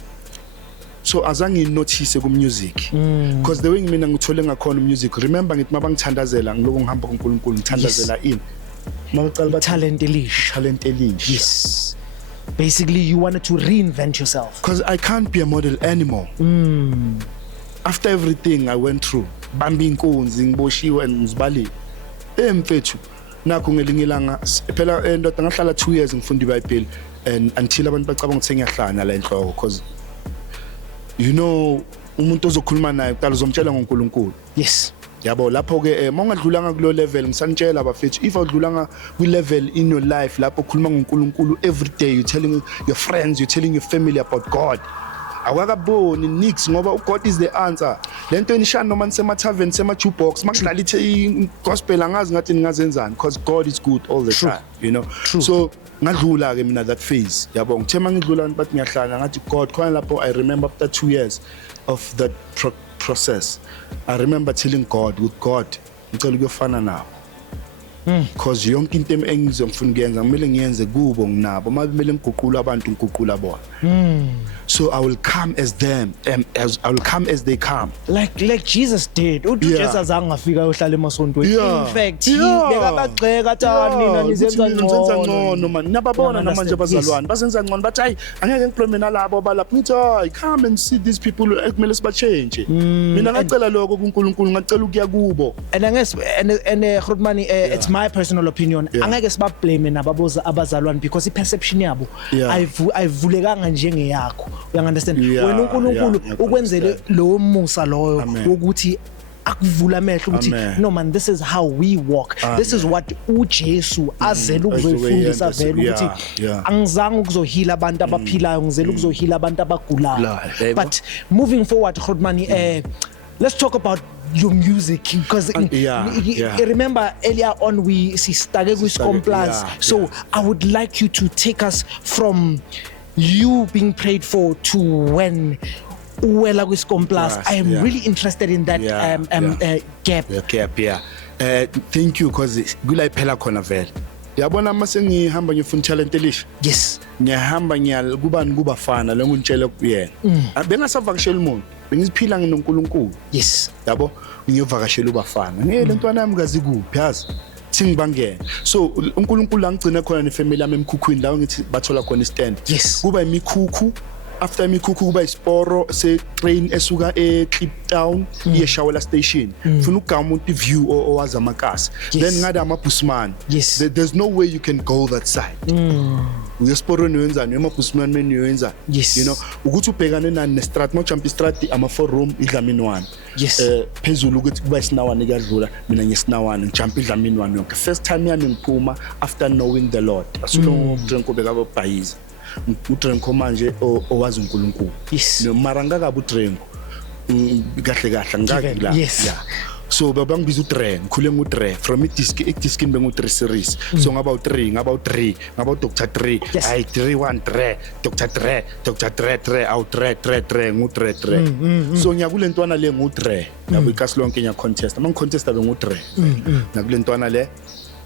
so azange notice ku music because the way mina ngithole ngakhona music remember ngithi mabangithandazela ngiloko ngihamba kuNkulunkulu ngithandazela ini maqala talent elisha yes basically you wanted to reinvent yourself because I can't be a model anymore after everything I went through bambi inkunzi ngiboshiwe ngizibali mfethu nakho ngelingilanga phela endoda ngahlala 2 years ngifunda iBhayibheli and until abantu bacabanga ukuthi ngiyahlanya la enhloko because you know umuntu ozokhuluma naye kuqala uzomtshela ngoNkulunkulu yes yabo lapho ke mongadlulanga kulo level ngisanitshela bafethu if awudlulanga ku level in your life lapho ukhuluma ngoNkulunkulu every day you telling your friends you telling your family about God awakaboni nix ngoba uGod is the answer lento enishana noma nisema tavern sema jukebox makudlala ithi gospel angazi ngathi ningazenzani because God is good all the time you know so ngadlula ke mina that phase yabo ngithema ngidlula bathi ngiyahlala ngathi God khona lapho I remember after 2 years of that process I remember telling God with God ngicela ukuyofana nawe because yonke into engizofuna ukuyenza kumele ngiyenze kubo nginabo uma kumele ngiguqula abantu ngiguqula bona so I will come as them and as I will come as they come like Jesus did. Jesus azange ngafika yohlala emasontweni. Yeah. In fact, Yeah. bekabagxeka athi nina nizenza ngcono man niyababona namanje abazalwane basenza ngcono bathi hayi angeke ngikhulume nalabo abalapha ngithi hayi come and see these people ekumele siba change mina ngacela lokho kuNkulunkulu ngacela ukuya kubo and Grootmani, it's my personal opinion. Angeke siba blame nababoza abazalwane because perception yabo ayivulekanga njengeyakho. You understand? Wena uNkulunkulu ukwenzele lo musa loyo ukuthi akuvula amehlo ukuthi no man, this is how we walk. This is what uJesu azela ukuzoyifundisa vele ukuthi angizange ukuzohila abantu abaphilayo, ngizela ukuzohila abantu abagulayo. But moving forward, Grootmani, let's talk about your music because remember earlier on we started with Skomplaas. So I would like you to take us from you being prayed for to when uwela with Skomplaas. I am really interested in that gap. Thank you because kula iphela khona vele yabona mase ngihamba ngifuna talent elisha Yes, ngiyahamba ngiyakubani kubafana la ngintshela kuyena bengasavakashela umuntu bengiziphila nginoNkulunkulu yes, yabo ngiyovakashela ubafana ngeke ntwana yami ngazi kuphi yazi singibangena so uNkulunkulu angigcina khona nefamily yami emkhukhwini la ngithi bathola khona istand Yes. kuba imikhukhu after imikhukhu kuba isporo se train esuka eKliptown iyeshawela station ufuna ukugama umuntu view owazi amakasi then ngade amabusman Yes. There's no way you can go that side uyesporo niwenzani emabusman meniwenza Yes. you know ukuthi ubhekane nani nestrat mo jump istrat ama 4 room idlamini 1 Yes. phezulu ukuthi kuba isinawane kuyadlula mina ngesinawane ngijump idlamini 1 yonke first time yami ngiphuma after knowing the Lord asulo drink obekaba bhayiza udrenko manje owazi uNkulunkulu Yes. nomara ngakabe udrenko kahle ngakila Yes. so babangibiza udren ngikhule ngudre from idiskini bengu3 series so ngaba u3 ngaba u3 ngaba Dr 3 Yes. ay 3 1 3 Dr 3 aw 3 ngudre so ngiyakulentwana le ngudre yabo ikasi lonke nya contest ama contesta bengudre nakulentwana le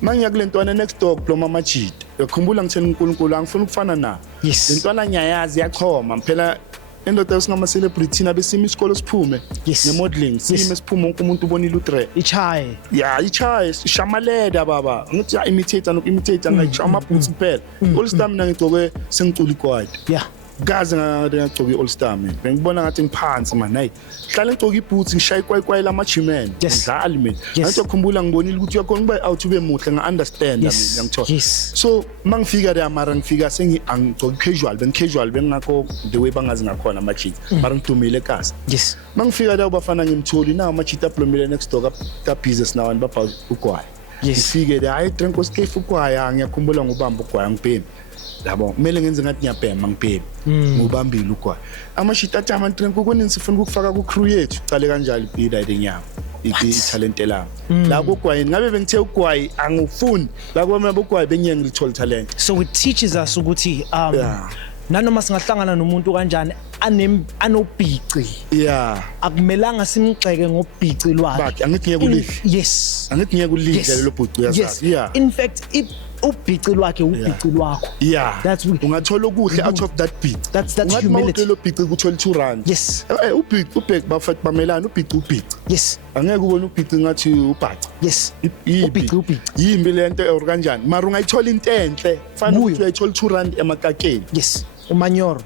mangiyakulentwana next door kuploma majid yakhumbula ngithena uNkulunkulu angifuna ukufana na Yes. lentwana nyayazi yachoma phela endoda singama celebrity nabe simi isikolo siphume Yes. nemodeling simi siphume wonke umuntu ubonile uDre ichaye ichaye shamaleda baba ngithi imitate ngayicha amabhutsi kuphela all star mina ngigcoke sengicula ikwadi gazi ngagcoka iall star mina bengibona ngathi ngiphansi man hayi hlala ngigcoka iboots ngishaya ikwayikwai lamachimen ngidlali mina ngathi ukukhumbula ngibonile ukuthi uyakhona ukuba out ube muhle nga-understand mina ngiyangithola so mangifika there mara ngifika angigcoka casual casual bengakho the way bangazi ngakhona amachita mara ngidumile ekasi mangifika there ubafana ngimtholi nawo amachita aplomile next door ka business nawo bapha ugwaya ngifike there hayi drink oscafe ugwaya ngiyakhumbula ngubamba ugwaya ngibhemi yabo kumele ngenze ngathi ngiyabhema ngibhemi ngubambile ugwaya amashita athi amantrink ukuni sifuna ukufaka ku crew yethu cale kanjalo ibida inyama i-talent elami la kugwayi ngabe bengithe ugwayi angufuni la kwami ugwayi bengiye ngilithola talent so it teaches us ukuthi nanoma singahlangana nomuntu kanjani anobhici akumelanga simgxeke ngobhici lwakhe angithi ngeke ulihle angithi ngeke ulihle lo bhuci uyazazi in fact ubhici lwakhe ubhici lwakho that's ungathola okuhle out of that beat that's humility lo bhici kuthola 2 rand ubhici bafat bamelana ubhici angeke ubone ubhici ngathi ubhaci ubhici yimbi lento or kanjani mara ungayithola into enhle fanele ukuthi uyayithola 2 rand emakakeni umanyoro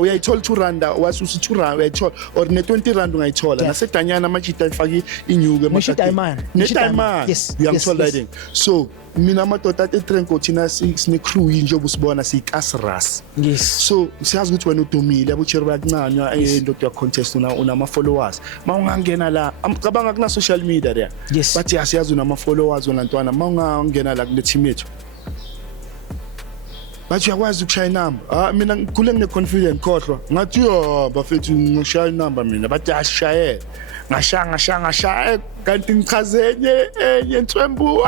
uyayithola 2 rand wasusa 2 rand uyayithola or ne20 rand ungayithola nasedanyana amajita ifaki inyuke emakakeni ne-diamond uyangithola lighting so mina amadoda athi-trenko thina sine-crew nje obusibona siyikasiras so siyazi ukuthi wena udumile abucheri bayakuncanywa endoda uyacontest unama-followers ma ungangena la cabanga kuna-social media there bathi asiyazi unama-followers wona ntwana ma ungangena la kule team yethu bathi uyakwazi ukushaya inamba mina ngikhule ngine-confident khohlwa ngathi bafethu ngishaya inamba mina bathi ashayele ngashaya kanti ngichaze enye ntwembu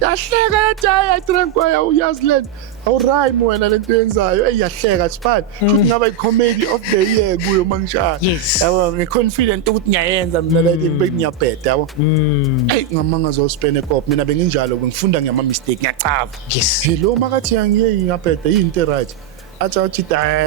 yahleka yathi hayi Tranko uyazi lento awurhyme wena lento yenzayo eyahleka sifani futhi ngaba i-comedy of the year kuyo mangishaya Yes. yabo ngiconfident ukuthi ngiyayenza mina la into bengiyabheda yabo hey ngamanga zospene cop mina benginjalo ngifunda ngama mistake ngiyacava Yes. hello makathi angiye ngiyabheda into right athi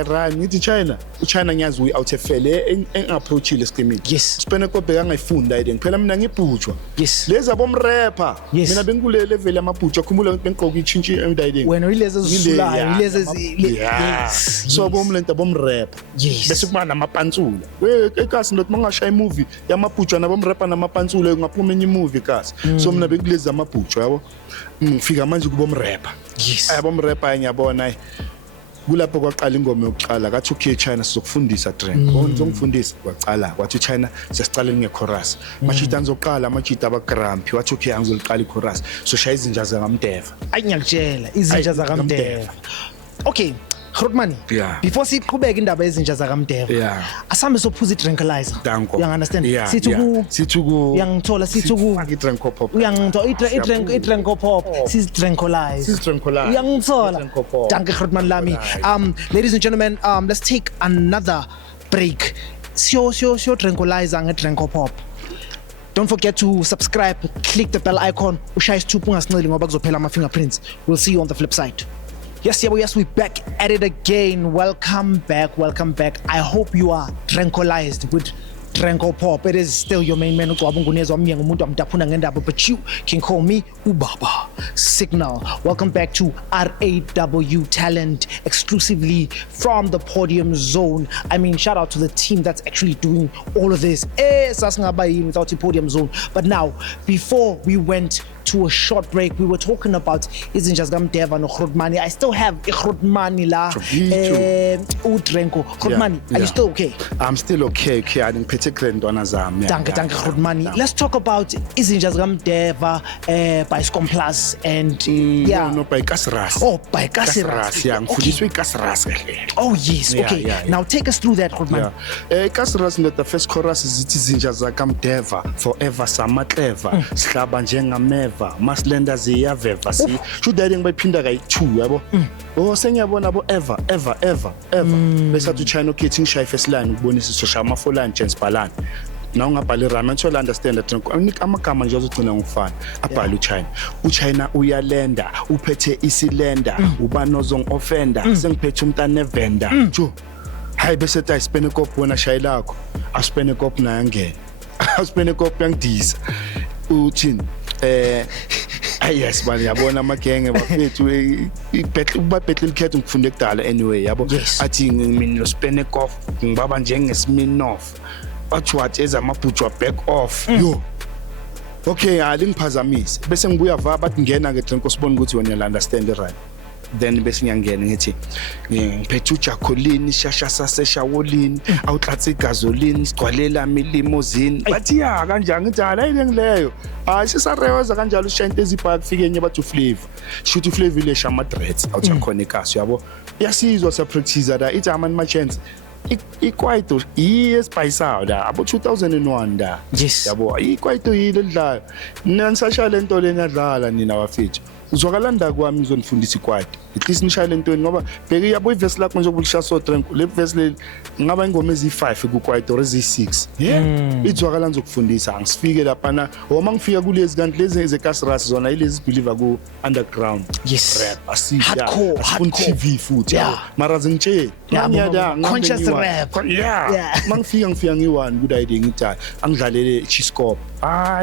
right ngithi China ngiyazi uyi out efele engapproachile scheming Yes. spene cop bekangayifunda ayide ngiphela mina ngibhutshwa Yes. leza bomrapper Yes. mina bengikule level yamabhutshwa khumula ukuthi bengigqoka itshintshi emdayideni Wena uyilezi ezisulayo, uyilezi yes so bomlenta bomrap Yes. bese kuba namapantsula ekasi ndothi mangashaya imovie yamabhutshwa nabomrapper namapantsula ngaphuma enye imovie kasi so mina bekulezi amabhutshwa yabo ngifika manje kubomrapper Yes. ayabomrapper ngiyabona kulapho kwaqala ingoma yokuqala kathi okay China sizokufundisa trend ngizongifundisa kwaqala wathi China siyasicala nge-chorus machita ngizoqala amachita abagrampi wathi okay angizoliqala i-chorus so shaya izinja zakamdeva Ayingakutshela izinja zakamdeva. Okay, Grootman. Yeah. Before siqhubeka indaba yezinja zakamdeva. Yeah. Asambe sophuza i-tranquilizer. Danko. You understand? Yeah, Sithi ku sithi ku uyangithola sithi ku i-Tranko pop uyangithola i-tranco pop sis-tranquilize. Sis-tranquilize. Uyangithola. Sis-tranco pop. Danke Grootman lami. Ladies and gentlemen, let's take another break. Siyo tranquilizer nge-tranco pop. Don't forget to subscribe, click the bell icon. Ushaya isithupha ungasinqeli ngoba kuzophela ama-fingerprints. We'll see you on the flip side. Yes, we're back at it again. Welcome back. I hope you are tranquilized with Tranko Pop. It is still your main man, but you can call me Ubaba Signal. Welcome back to RAW Talent, exclusively from the Podium Zone. I mean, shout out to the team that's actually doing all of this. Without the Podium Zone. But now, before we went to a short break, we were talking about Izinja Zakamdeva no Grootman. I still have Grootman la Utrenko. Grootman, are you still okay? I'm still okay. I didn't particularly ndona zami. Danke Grootman. Let's talk about Izinja Zakamdeva by Scom Plus and no by Kasras. Oh, by Kasras. Yeah, ngifundiswe Kasras. Oh yes, okay. Now take us through that, Grootman. Kasras in the first chorus is Izinja Zakamdeva forever sama clever. Sihlaba njengameva. Maslenda ziyaveva si shudayini ngibaphinda kayi2 yabo sengiyabona bo ever bese athi China okay ngishaya first line ukubonisa soshaya amafolane James Balani na ungabhali rhyme until understand that amagama nje azogcina ngokufana abhali uChina uyalenda uphethe isilenda ubanozong offender sengiphethe umntana evenda jo hayi bese tayi spene cop wena shaya lakho aspene cop na yangena aspene cop yangidisa uthini yes man yabona amagenge bafethu ibabhethe likhetho ngifunde kudala anyway yabo athi mina spene off ngibaba njengesminoff athi what ezamabhutshwa back off yo okay alingiphazamise bese ngibuya va bathi ngena ke Tranko sibone ukuthi wena understand right then bese ngiyangena ngithi ngiphethe uJacolini shasha saseshawolini awutlatse gasoline sigcwalela limousine bathi ya kanjani ngithi hayi ngileyo sisareweza kanjalo ushayinte ezibhaka kufike enye bathi uFlavor shoot uFlavor ile shama dreads awuthi khona ikaso yabo yasizwa sa practice da ithi amani ma chance ikwaito iespayisa da abo 2001 da yabo ikwaito yile dlala nanisasha lento lena dlala nina bafethu uzwakalanda kwami ngizonifundisa ikwaito at least nishaya lento ngoba bheke yabo iverse lakho nje ukulisha so Tranko le verse le ngaba ingoma ezi5 kukwaito or ezi6 izwakala ngizokufundisa angisifike lapha na uma ngifika kulezi kanti lezi ezekasras zona ilezi believer ku underground rap asisha hardcore TV futhi mara zingitshela conscious rap mangifika ngi1 good idea ngithi angidlalele Chiscop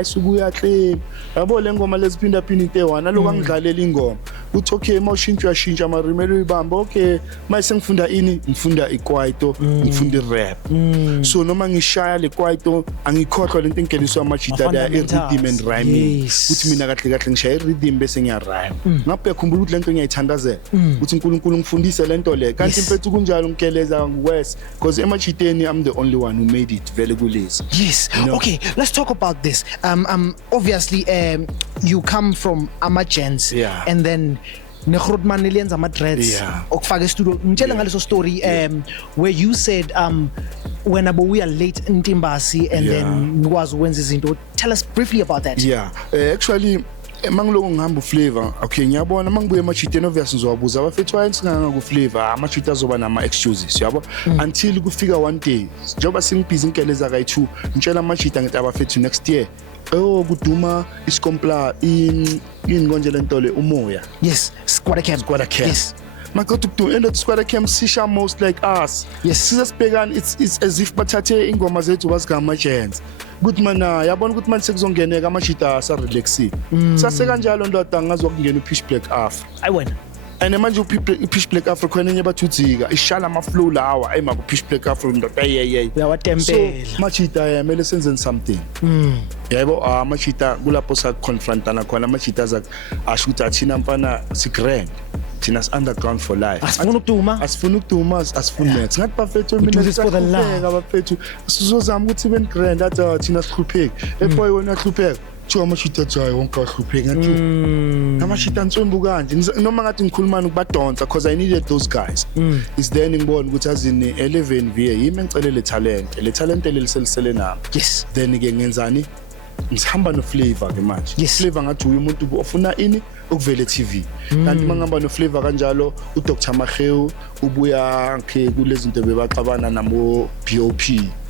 subuya claim yabo le ngoma leziphinda into e1 lokho angidlalela ingoma uthi okay mawushintsha amarimelo uyibamba okay mase ngifunda ngifunda ikwaito ngifunda irap so noma ngishaya le kwaito angikhohlwa lento engeliswa amajita la rhythm and rhyming uthi mina kahle ngishaya rhythm bese ngiyarhyme ngabe khumbula ukuthi lento ngiyayithandazela uthi uNkulunkulu ngifundise lento le kanti impethu kunjalo ngikeleza ngwes because emajiteni I'm the only one who made it very kulezi. Yes, okay, let's talk about this. Obviously you come from Amagents and then Grootman Lienza ama dreads okufaka studio ngitshela ngaleso story where you said when we are late Ntimbasi and then nikwazi ukwenza izinto. Tell us briefly about that. Actually Mangiloko ngihamba uFlavor okay ngiyabona mangibuye emachiteni obviously ngizowabuza abafethu wayensinganga kuFlavor amachita azoba nama excuses yabo until kufika one day njengoba singibhizi inkeleza kayi2 ngitshela amachita ngithi abafethu next year kuduma isikompla in konje lento le umoya Yes, Squatter Camp. Yes. Makoto to end of squad camp sisha most like us. Yes. Sizasibhekana it's as if bathathe ingoma zethu bazigama chance. Good man yabona ukuthi manje sekuzongeneka amashita sa relaxi. Sase kanjalo ndoda ngazwa kungena uPitch Black Afro. Ayi wena. And manje uPitch Black Afro khona enye bathuthika ishala ama flow lawa ayima kuPitch Black Afro ndoda hey. Uyawatempela. So machita yamele senze something. Yebo amachita kulapho sa confrontana khona amachita asho ukuthi athina mfana si grand. Thina underground for life. Asifuna ukuduma, asifuna next. Ngathi bafethu mina siyaqhubeka bafethu. Sizozama ukuthi ben grand athi thina sikhlupheki. Boy wena uyahlupheka. Thiwa amashita ajayi wonke ahlupheki ngathi. Amashita answembu kanje. Noma ngathi ngikhulumana ukubadonsa because I needed those guys. Is then ngibona ukuthi azini 11 VA yimi ngicela le talent. Le talent eliselisele nami. Yes. Then ke ngenzani? Ngisihamba no Flavor ke manje. Yes. Flavor ngathi umuntu ofuna ini ukuvela TV. Kanti mangihamba no Flavor kanjalo uDr Mageu ubuya ke kulezi zinto bebaxabana namo BOP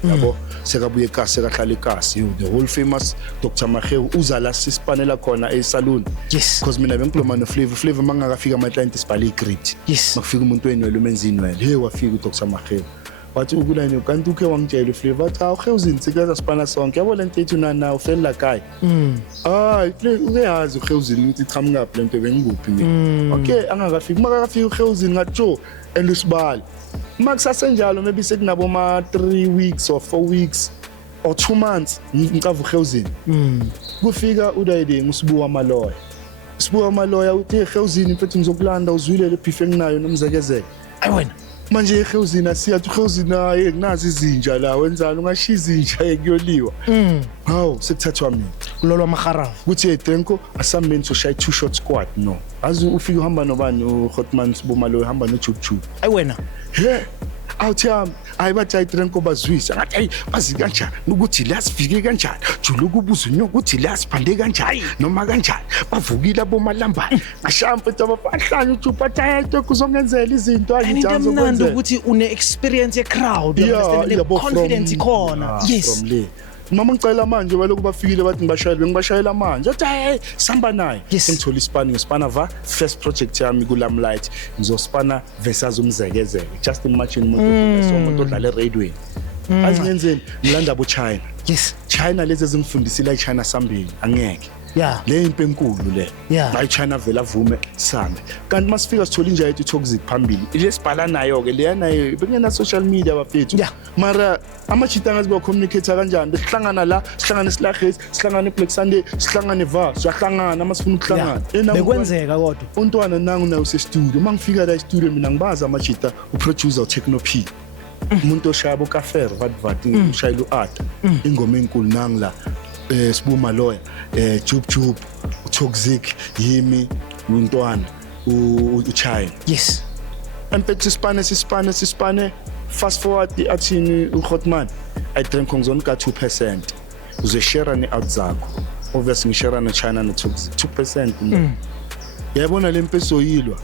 yabo sekabuye eKasi kahlala eKasi the whole famous Dr Mageu uza la sisipanela khona esalon. Yes. Because mina bengikhuluma no Flavor mangakafika ama client isibhale iGrid. Yes. Makufika umuntu wenwele umenza inwele hey wafika uDr Mageu wathi ukulayini kanti ukhe wangitshela uFlavor athi awukhewuzini sikaza sipana sonke yabo lento ethu na ufela kai uyazi ukhewuzini ukuthi iqhamuka lento bengikuphi mina okay angakafiki makafika ukhewuzini ngathi and usibali makusasenjalo maybe sekunabo ma 3 weeks or 4 weeks or 2 months ngicava ukhewuzini kufika udayiding usibuwa amaloya uthi ekhewuzini mfethu ngizokulanda uzwile le beef enginayo nomzekezeke ayi wena manje ekhewuzini asiyathi ukhewuzini naye kunazi izinja la wenzani ungashiza izinja ekuyoliwa hawu sekuthathwa mina kulolwa maharafu kuthi Drenko asameni soshaya 2 shot squad no azu ufika uhamba nobani uHotman Sibomalo uhamba noJubJub ayi wena he awuthi ayibathi Drenko bazwisa ngathi hey bazi kanjani ukuthi la sifike kanjani julu kubuza ukuthi la siphande kanjani noma kanjani bavukile abomalamba ngashampa abafahlanye uJubJub athaye kuzongenzela izinto ayizanzo kwenza ukuthi une experience ye crowd understand confidence ikhona yes mama ngicela manje baloku bafikile bathi ngibashayela manje athi hey samba naye ngithola isipani ngisipana first project yami kuLamlight ngizospana versus umzekezeke just imagine umuntu odlala eRadway azingenzeni ngilanda abo China yes China lezi ezingifundisile eChina sambili angeke le impe enkulu le hayi China vela vume sambe kanti masifika sithola inja yethu toxic phambili lesibhala nayo ke leya nayo bengena social media bafethu mara amachita ngaziba communicate kanjani besihlangana la sihlangana eSlaghes sihlangana eBlack Sunday sihlangana eVa siyahlangana masifuna ukuhlangana bekwenzeka kodwa untwana nangu nayo se studio mangifika la studio mina ngibaza amachita uproducer uTechno P umuntu oshaya boKafer vadvat ushayela uArt ingoma enkulu nangu la Sibuma Loya JubJub uToxic yimi untwana uChina yes empethu sisipane fast forward athini uHotman I drink ngizona ka 2% uzoshare ne out zakho obviously ngishare na China no Toxic 2% yabona lempeso yilwa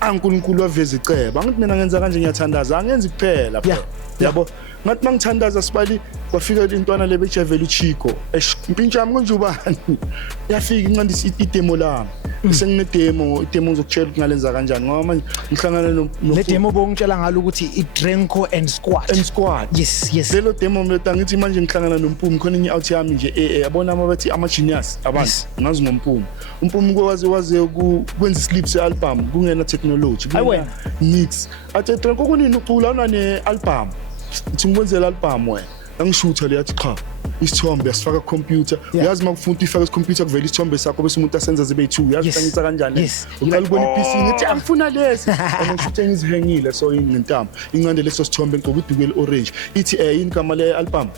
ankulunkulu waveza iceba angithi mina ngenza kanje ngiyathandaza angenzi kuphela yabo ngathi mangithandaza sibali kwafika intwana lebejavela uChico impintshami konjubani yafika inqandisi idemo lami sengine demo ngizokutshela ukuthi ngalenza kanjani ngoba manje ngihlangana no le demo bongitshela ngalo ukuthi iDrenko and squad yes lelo demo meta ngithi manje ngihlangana noMpumi khona inye out yami nje yabona abathi ama genius abantu ngazi ngoMpumi uMpumi kwaze kwenza islip se-album kungena technology kungena mix athi Drenko kunini ucula una ne-album uthi ngikwenzela album wena angishutha le yathi cha isithombe asifaka computer uyazi makufuna ifaka computer kuvela isithombe sakho bese umuntu asenza zibe 2 uyazi ngitsa kanjani uqala ukubona iPC ngithi angifuna lesi angishuthe ngizihengile so ingintambo ingcande leso sithombe ngicokudukela orange ithi yini igama le album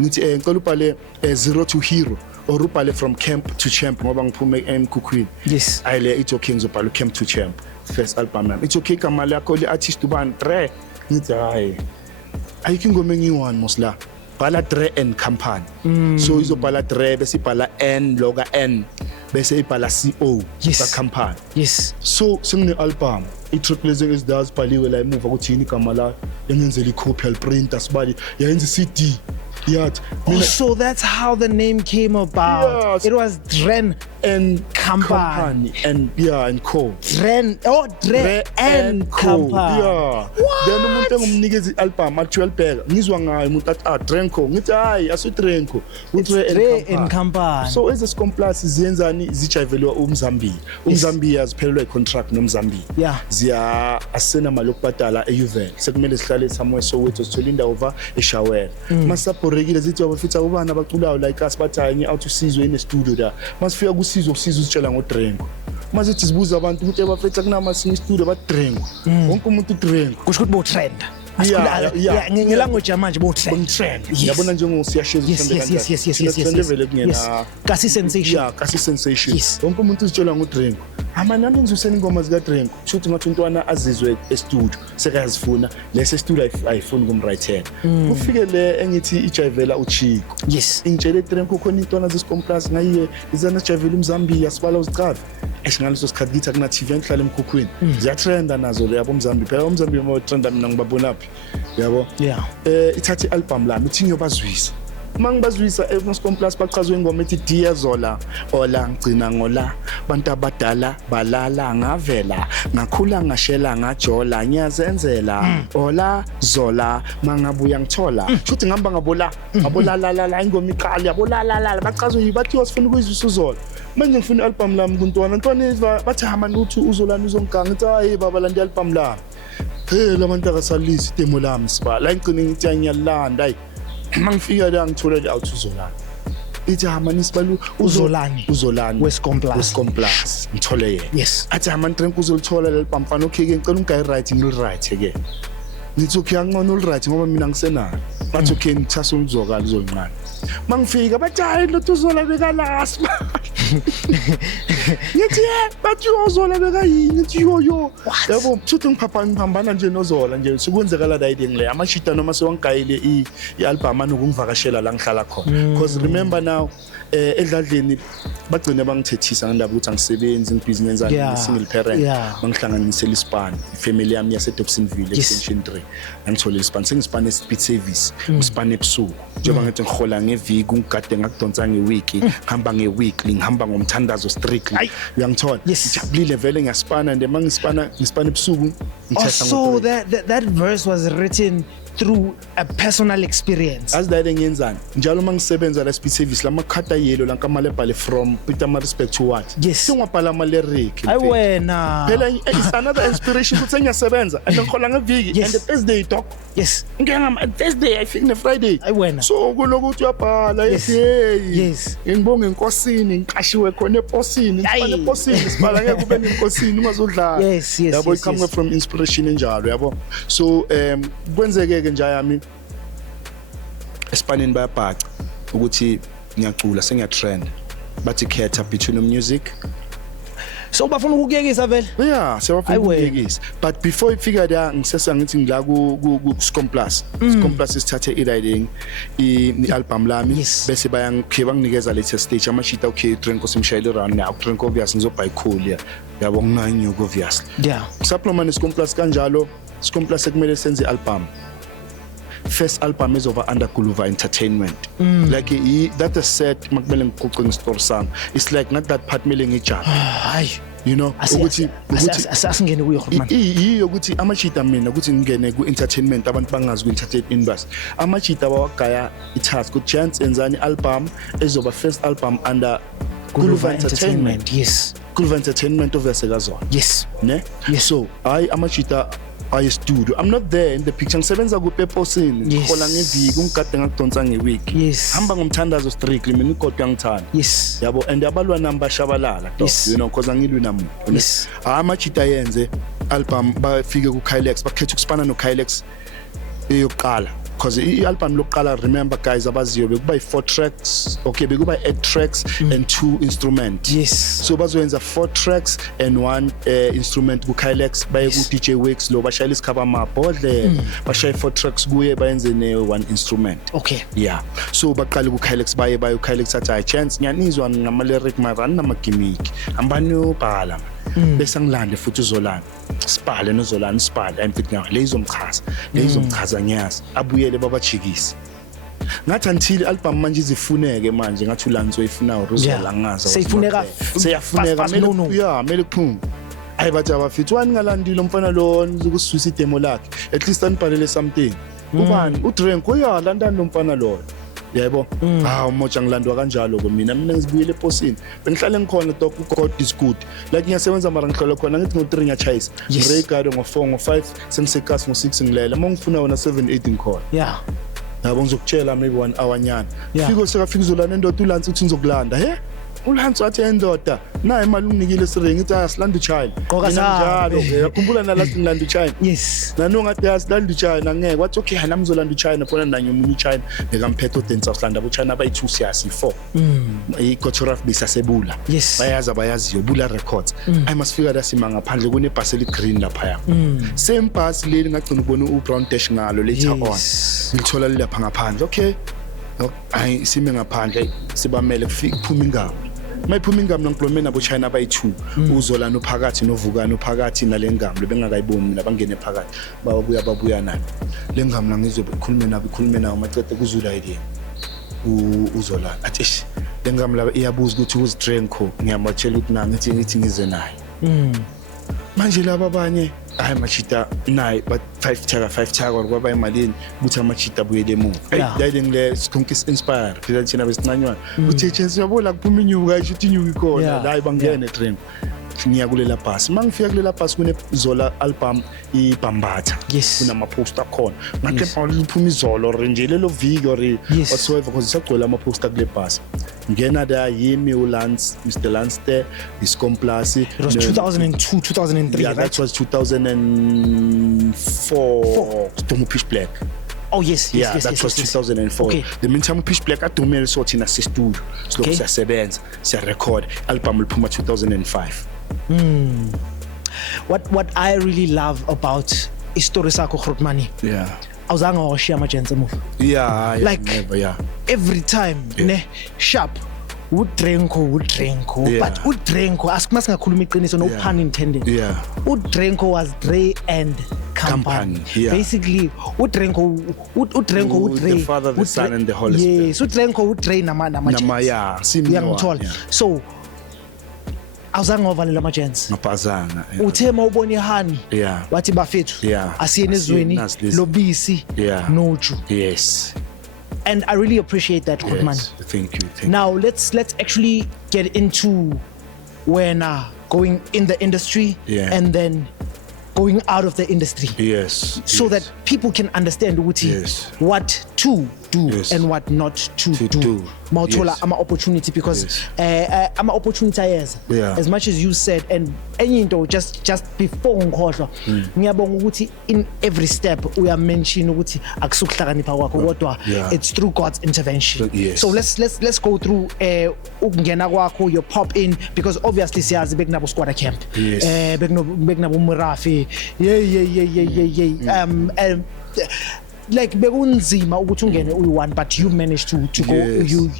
ngithi ngicela ubhale 0 to hero or ubhale from camp to champ ngoba ngiphume eMkhukhwini yes ayile it's okay ngizobhala camp to champ first album yami it's okay igama lakho le artist ubani Dre ngithi hayi ayikho ingoma engiyi-1 mosla bhala Dre and Company. So izobhala Dre bese ibhala N loga N bese ibhala CO Yes. Company. Yes. So singine album i-trailblazing is bhaliwe la emuva ukuthi yini igama la engenzela i-copy printer sibali yayenza CD yathi Oh, so that's how the name came about. Yes. It was Dren and Company. and Co. Dre and Company. Yeah. Then umuntu engumnikeza i-album athi welbheka ngizwa ngayo umuntu athi Drenco ngithi hayi asu-Drenco Dre and Company. So ezi-Scomplus ziyenzani zijayivelwa uMzambia ziphelelwa i-contract noMzambia Yeah. ziya asena mali yokubhadala e-Uven sekumele sihlale somewhere Soweto sithole indawo over eShawela masaphorekile zithi abafitha ubana abaculayo like us bathi hayi out usizwe ine-studio la masifika kusizwe usitshela ngoDrenco masithi sibuza abantu ukuthi abafetha kunamasinye i-studio baDrenco wonke umuntu uDrenco kusho ukuthi bo trend. Yeah. Ngelanguage yamanje bo trend. yabona njengosiyasheza Yes. Kasi sensation. Yeah, kasi sensation. Yes. Wonke umuntu uzitshela ngoDrenco. Nami ngizusena ingoma zikaDrenco. Shuthi ngathi untwana azizwe e-studio sekayazifuna lese studio ayifuni kumwriter. Kufike le engithi ijayivela uChico. Yes. Ingitshele Drenco khona intwana zesiComplus ngayiye izana jayivela uMzambia sibala uzicavi. Ngaleso sikhathi ngithi akuna TV engihlala emkhukhwini. Ziyatrenda nazo le yabo uMzambia. Phela uMzambia mo-trenda mina ngibabona phi. Yabo? Yeah. Ithathe i-album lami ithi ngiyobazwisa. Mangibazwisa eMoscomplus bachazwe ingoma ethi Dear Zola ola ngcina ngola bantu abadala balala ngavela ngakhula ngashela ngajola ngiyazenzela ola Zola mangabuya ngithola futhi ngihamba ngabola la ingoma iqala yabola bachazwe yibathi wasifuna ukuyizwisa uZola manje ngifuna i-album lami kuntwana bathi hamani uthi uZola uzonganga ngithi hayi baba landi i-album lami phela abantu akasalisi idemo lami siba la ngicine ngithi ngiyalanda hayi mangifika la ngithola le out uZolani ithi hamani sibalu uZolani weScomplus ngithole yena Yes. athi hamani Drenco uzolithola le album mfana okay ke ngicela ungayi right ngili-right ke ngithi okay angcono uli-right ngoba mina ngisenalo bathi okay ngithasa umzoka lizolincane mangifika bathi hayi lo uZola bekalasi ngithi bathi uZola bekayini ngithi yo yabo futhi ngiphambana nje noZola nje sekwenzekala la ideng le amashita noma sewangigayile i-album anokungivakashela la ngihlala khona because remember now edladleni bagcine bangithethisa ngendaba ukuthi angisebenzi ngibhizinisi ngani single parent bangihlanganisela iSpan ifamily yami yase Dobsonville extension 3 angithole iSpan sengispan speed service uSpan ebusuku njengoba ngathi ngihola ngeviki ungigade ngakudonsa ngeweekly ngihamba ngeweekly ngihamba ngomthandazo strictly uyangithola ngijabulile vele ngiyaspana and mangispana ebusuku ngithatha So that verse was written through a personal experience. As that ngiyenzani njalo mangisebenza la speed service lama khata yelo la kamale bhale from Peter ma respect to what singwabhala ama lyric Ay wena phela it's another inspiration ukuthi ngiyasebenza and ngikhola ngeviki and the Thursday talk ngiyangama Thursday I think the Friday ay wena so kulokuthi uyabhala ngibonge enkosini ngiqashiwe khona eposini ngifana eposini sibhala ngeke kube nenkosini ungazodlala yabo it come from inspiration enjalo yabo so kwenzeke nje yami eSpanini bayabhaca ukuthi ngiyacula sengiyatrend bathi khetha between music so bafuna ukuyekisa vele sebafuna ukuyekisa but before ifika la ngisesa ngithi ngila ku Scomplus sithathe i-riding i-album lami bese banginikeza latest stage amashita okay Drenco simshayile around now Drenco obvious ngizobha icool yabo nginanyuko obviously supplement Scomplus kanjalo Scomplus sekumele senze i-album first album is over under Guluva Entertainment like that is set makumele ngiqoqe nge-story sami it's like not that part mele ngijala hayi you know ukuthi asingene kuyo man iyo ukuthi amachita mina ukuthi ngingene ku-entertainment abantu bangazi ku-entertainment industry amachita bawagaya i-task ukuthi chance enzani album ezoba first album under Guluva Entertainment Guluva Entertainment oveseka ne so hayi amachita studio I'm not there in the picture ngisebenza ku Purposini ngikhola ngeviki ungigade ngakudonsa ngeweek hamba ngomthandazo strictly mina igodo yangithanda yabo and abalwana ambashabalala you know because angilwi namuntu amachita yenze album bafike ku Kylex bakhetha ukuspana no Kylex eyokuqala because i-album lokuqala remember guys abaziyo bekuba 4 tracks okay bekuba 8 tracks and 2 instruments Yes. so bazoyenza 4 tracks and 1 instrument ku Kylex baye ku DJ Wix lo bashayela isikhaba mabhodle bashaye 4 tracks kuye bayenze ne 1 instrument Okay. yeah so baqale ku Kylex baye Kylex athi I chance ngiyanizwa ngama lyric mara nama gimmick ambani ubhala bese ngilande futhi uZolani sibhale noZolani sibhale I'm thinking lezomchaza ngiyazi abuyele babajikisi ngathi until album manje izifuneke manje ngathi uLanzo ifuna uRuzola ngaza seyafuneka mele kuphuma ayi bathi abafithi wani ngalandile umfana lo ukusisusa idemo lakhe at least anibhalele something ubani uDrank uyalandana nomfana lo yebo umoja ngilandwa kanjalo mina ngizibuyele eposini bengihlale ngikhona God is good like ngiyasebenza mara ngihlala khona ngithi ngo3 ngiyachayisa ngireyigado ngo4 ngo5 sengisekasi ngo6 ngilela mangifuna wona 7 8 ngikhona yeah yabo ngizokutshela maybe 1 hour nyana sekafika uZolani endoda uLansi uthi ngizokulanda uLansi wathi endoda naye imali unginikile siringi ithi asilanda uChina njalo yakhumbula nalast ngilanda uChina yes nanongathi asilanda uChina ngeke wathi okay nami ngizolanda uChina khona nanye umunye uChina bekamphethe uDance usilanda uChina abayi2 siyasi 4 iKotoraf bisasebula bayaziyo bula records I must figure that sima ngaphandle kune bus eligreen lapha same bus leli ngagcina ubona uBrown Dash ngalo later on ngithola lapha ngaphandle okay ayi sime ngaphandle sibamele kuphuma ingabo mayiphuma ingamo nongiplomena abo China abayi2 uZolani uphakathi noVukani uphakathi nalengamo lebengakayiboni mina bangene phakathi babuya nani lengamo la ngizokhuluma nawo macede kuzula idea uZolani athi lengamo la iyabuza ukuthi uziDranko ngiyamtshela ukuthi ngithi ngize naye manje laba abanye hayi machita nayi but 5 taka kwaba emalini ukuthi amachita buyele emuva ayidayile ngile Sikonkis Inspire phela thina besincanywana uthi chance yabona kuphuma inyuka ukuthi inyuka ikhona la bangene train ngiya kulela bus mangifika kulela bus kune Zola album iBambatha kunama poster khona ngathi phuma izolo nje lelo viki or whatsoever because isagcwele ama poster kule bus ngena da yimi uLance Mr Lance there Iscomplus it was 2002 2003 yeah that was 2004 Tomo Pitch Black oh yes that was 2004 okay. The meantime Pitch Black adumele so thina se studio so siyasebenza siya record album liphuma 2005 what I really love about istory sakho Grootmani awuzange washiya amajens emuva like never, every time ne sharp uDranko but uDranko asimasingakhuluma iqiniso no pun intended uDranko was Dre and company. Basically uDranko the Father, the Son and the Holy Spirit. Yes uDranko uDre nama ngithola so awuzange wavala amajens ngapazana uthema ubona ihani wathi bafethu asiye nezweni lobisi noju yes and I really appreciate that Grootman. Thank you. Now let's actually get into when going in the industry and then going out of the industry so that people can understand what to do and what not to do. Mawuthola ama opportunity because ama opportunity ayeza as much as you said and enye into just before ngikhohlwa ngiyabonga ukuthi in every step uya mention ukuthi akusukuhlakanipha kwakho kodwa it's through God's intervention. So let's go through ukungena kwakho your pop in because obviously siyazi bekunabo squad camp bekunabo Murafi like bekunzima ukuthi ungene uyi1 but you managed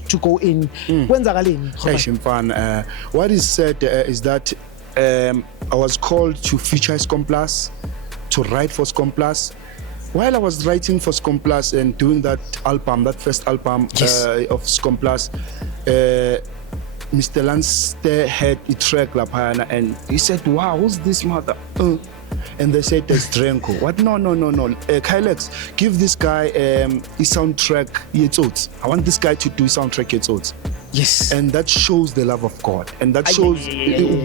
to go in kwenzakaleni mfana what is said is that I was called to feature Iscomplus to write for Iscomplus while I was writing for Iscomplus and doing that first album of Iscomplus Mr Lance had a track lapana and he said wow who's this mother and they said there's Dranko. What? No. Kylex, give this guy his soundtrack Yetsotsi. I want this guy to do soundtrack Yetsotsi. Yes. And that shows the love of God. And that shows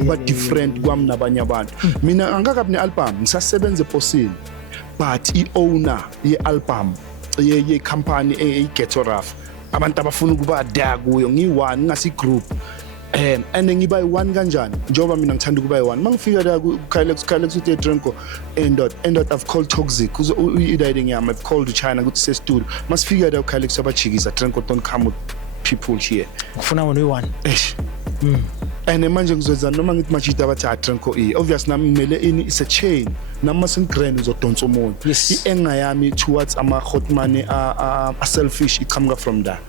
what different kwamna abanye abantu. Mina angakabi ne-album, ngisasebenza eposini. But i-owner ye-album, ye-company, i-Getoraf, abantu abafuna ukuba da kuyo, ngiyi-one, ngasi-group. and ngiba yi-1 kanjani njengoba mina ngithanda ukuba yi-1 mangifika la ku-Kylex uthi Drenko endot I've called Toxic idayile ngiyami I've called China ukuthi se-studio masifika la ku-Kylex abajikisa Drenko don't come with people here ngifuna wona uyi-1 and manje ngizozana noma ngithi machita abathi Drenko obvious nami ngimele ini is a chain nami sengigrand uzodonsa umoya i-anger yami towards ama-hot money a-selfish iqhamuka from that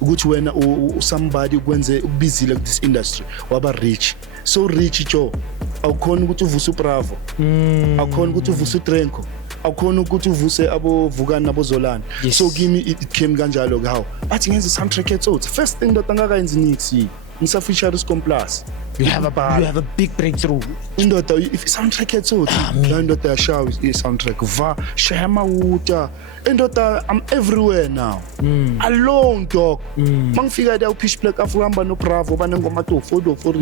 ukuthi wena somebody ukwenze ukubizile ku this industry waba rich so rich Joe awukhona ukuthi uvuse uBravo awukhona ukuthi uvuse uDrenko awukhona ukuthi uvuse abovukani nabozolana so kimi it came kanjalo ke how athi ngenze soundtrack ethothi first thing that angakayenzi nix ngisa feature Scomplus you have a big breakthrough indoda if soundtrack ethothi la indoda yashawa i-soundtrack va shaya mawuta indoda I'm everywhere now alone dog mangifika la uPitch Black afihamba noBravo banengoma to photo for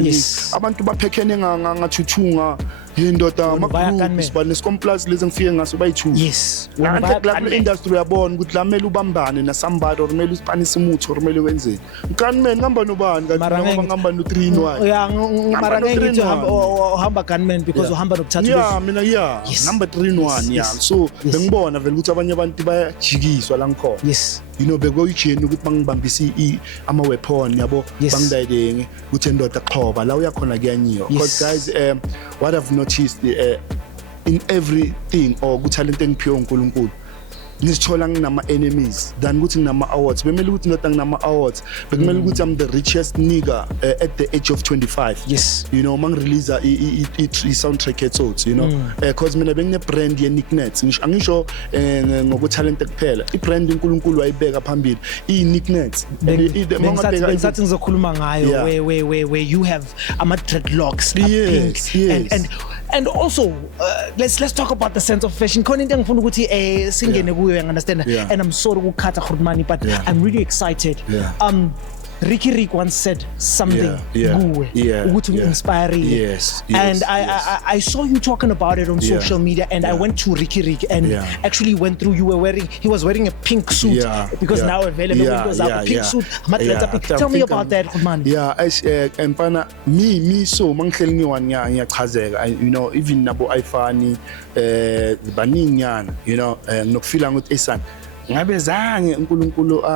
abantu baphekhene ngathuthunga indoda makuru sibane Scomplus lezi ngifike ngaso bayi2 la industry yabona ukuthi lamele ubambane na somebody or mele uspanise umutho or mele wenzeni gunman ngamba nobani kanti ngamba no 3 in 1 mara ngithi uhamba gunman because uhamba nokuthatha mina number 3 in 1 so bengibona vele ukuthi abanye abantu bayajikiswa la ngikhona you know bekuyijeni ukuthi bangibambise ama-weapon yabo bangidayidenge ukuthi endoda qhoba la uyakhona kuyanyiwa because guys what I've noticed in everything or ku-talent engiphiwe uNkulunkulu ngizithola nginama-enemies than ukuthi nginama-awards bemele ukuthi ndoda nginama-awards bekumele ukuthi I'm the richest nigga at the age of 25 you know mangirelease i-soundtrack ethothi you know cause mina bengine-brand ye-Nicknets angisho ngokutalente kuphela i-brand uNkulunkulu wayibeka phambili iyi-Nicknets bengisathi ngizokhuluma ngayo where you have ama-dreadlocks pink and also let's talk about the sense of fashion khona into engifuna ukuthi singene kuyo understand and I'm sorry ukukhatha Khurumani but I'm really excited Ricky Rick once said something ukuthi inspiring and I saw you talking about it on social media and I went to Ricky Rick and actually went through he was wearing a pink suit because now available windows up a pink suit tell me about that Khurumani empana me so mangihleli ngiwani ngiyachazeka you know even nabo ayifani baningi nyana you know nokufila ukuthi esana ngabe zange uNkulunkulu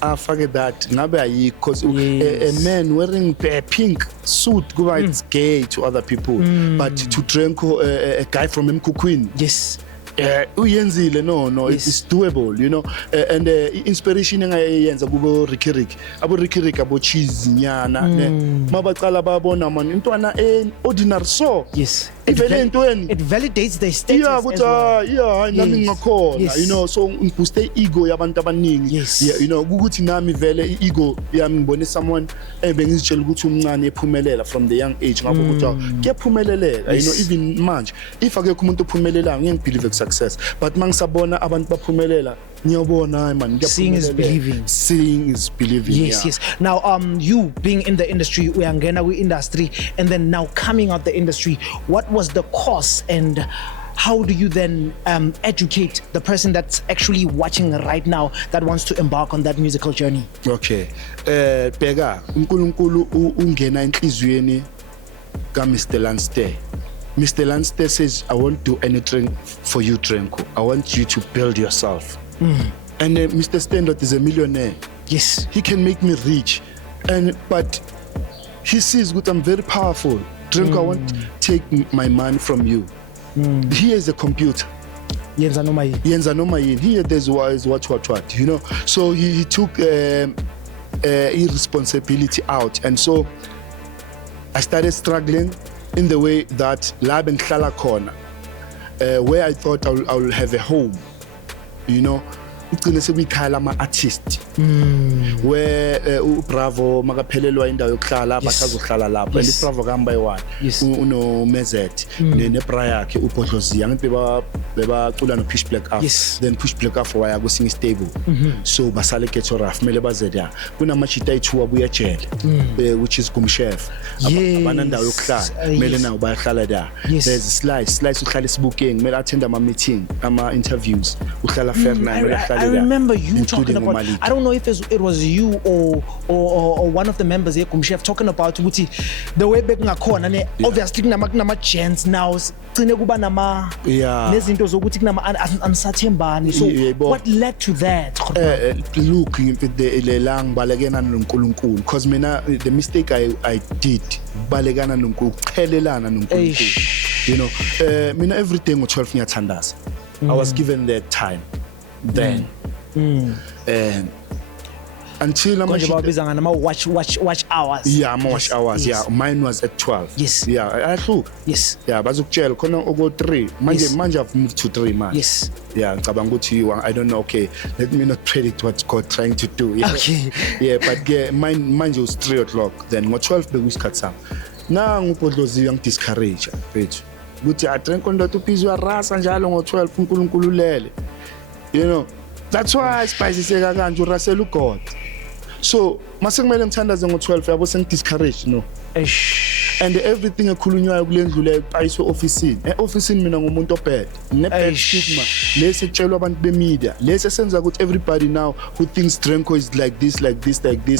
afake that ngabe ayikho cause a man wearing a pink suit kuba it's gay to other people but to Drenko a guy from Mkhukhwini uyenzile no it's doable you know and inspiration engayenza kubo Ricky Rick abo cheese nyana mabaqala babona man intwana ordinary so it validates their status as well nami ngakhona you know so ngibooste ego yabantu abaningi you know ukuthi nami vele ego yami ngibone someone bengizitshela ukuthi umncane ephumelela from the young age ngakho ukuthi kuyaphumeleleka you know even manje if akekho umuntu ophumelelayo ngiyangibelieve success but mangisabona abantu baphumelela ngiyabona man seeing is believing yes now you being in the industry uyangena kwi-industry and then now coming out the industry what was the course and how do you then educate the person that's actually watching right now that wants to embark on that musical journey okay bheka uNkulunkulu ungena enhlizweni ka Mr. Lanste. Mr. Lanste says, I won't do anything for you, Drenko. I want you to build yourself. And Mr. Standard is a millionaire. Yes. He can make me rich. But he sees that I'm very powerful. Drenko, I won't take my money from you. Here is a computer. Yenza noma yini. Here there's what. You know? So he took irresponsibility out. And so I started struggling in the way that la bengihlala khona where I thought I will have a home you know ugcine sekuyikhala ama-artist where uBravo makaphelelwa indawo yokuhlala basazohlala lapho and uBravo kahamba yi-1 unomezet nebra yakhe uBhodloziya ngithi bebacula noPitch Black after then Pitch Black after waya kusinga stable so basale Ghetto Rough mele bazeda kunamachita ayi2 abuya ejele which is Gumchef abanandawo yokuhlala mele nawo bayahlala da there's slice uhlala esibukeni mele attend ama meeting ama interviews uhlala Fairnine mele I remember you talking including about. uMaliki. I don't know if it was you or one of the members here, Kumchef, talking about ukuthi the way back ngakhona ne obviously kunama gents now gcine kuba nama Yeah. nezinto zokuthi kunama ansathembani. So what led to that? Look, le la ngibalekena noNkulunkulu because mina the mistake I did balekana noNkulunkulu, qhelelana noNkulunkulu. You know, mina everything ngo12 ngiyathandaza. I was given that time then. Until Konje babiza ngama watch hours. Yeah, ama watch hours. Yes. Yeah, mine was at 12. Yes. Yeah, look. Yes. Yeah, bazokutshela khona ogo 3. Manje I've moved to 3 man. Yes. Yeah, ngicabanga ukuthi I don't know, okay, let me not predict what God trying to do. Yeah. Okay. Yeah, but mine was 3 o'clock. Then ngo12 bekuyisikhathi sami. Na ngupodlozi discourage bethu. Ukuthi drink on that upizwa rasa njalo ngo12 uNkulunkulu lele. You know, that's why spicy seka kanje urasela uGod. So masekumele ngithandaze ngo12 yabo sengidiscourage no. And everything ekhulunywayo kulendlule ayiswe officeini. Officeini mina ngumuntu obad. Ne stigma lesetshelwa abantu bemedia. Lesenza ukuthi everybody now who thinks Drenko is like this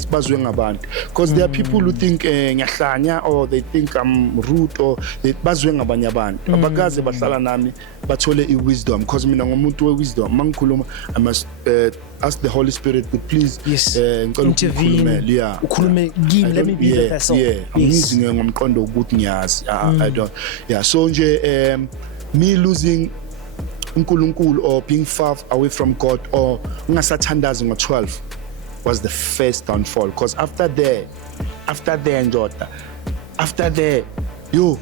bazwe ngabantu. Because there are people who think ngiyahlanya or they think I'm rude or they bazwe ngabanye abantu. Abakaze bahlala nami bathole iwisdom because mina ngumuntu wewisdom. Mangikhuluma I must ask the Holy Spirit to please intervene. Yeah. Ukhulume kimi, let me be the vessel. Yeah. Yes. Ngomqondo ukuthi ngiyazi. I don't. Yeah, so nje me losing uNkulunkulu or being far away from God or ngasathandazi ngo12 was the first downfall because after there Njota, after there yo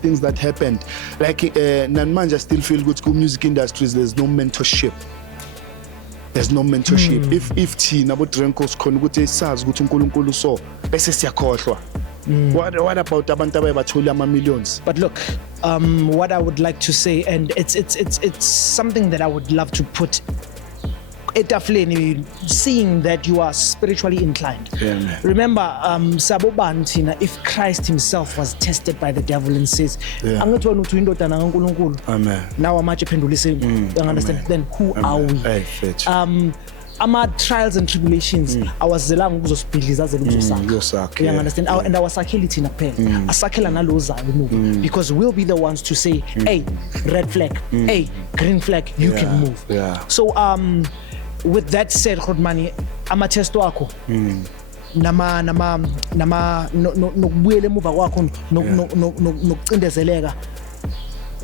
things that happened like namanje still feel good ku music industries there's no mentorship. There's no mentorship. If thina abo Drenkos khona ukuthi sazi ukuthi uNkulunkulu so bese siyakhohlwa. What about abantu abayabathola ama millions? But look, what I would like to say, and it's something that I would love to put etafuleni, seeing that you are spiritually inclined. Yeah, man. Remember, Saboban Tina, if Christ himself was tested by the devil and says, "Angithi wena uthi indodana kaNkulunkulu." Amen. Now I'm pendulise, you understand? Then who are we? Hey, Ama trials and tribulations awazelanga ukuzosibhidliza zelo uzosakha. You understand? And awasakheli thina kuphela. Asakhela nalo zayo move because we'll be the ones to say, "Hey, red flag. Hey, green flag, you can move." Yeah. So with that said, Khotmani, ama test wakho nama nokubuyela emuva kwakho nokucindezeleka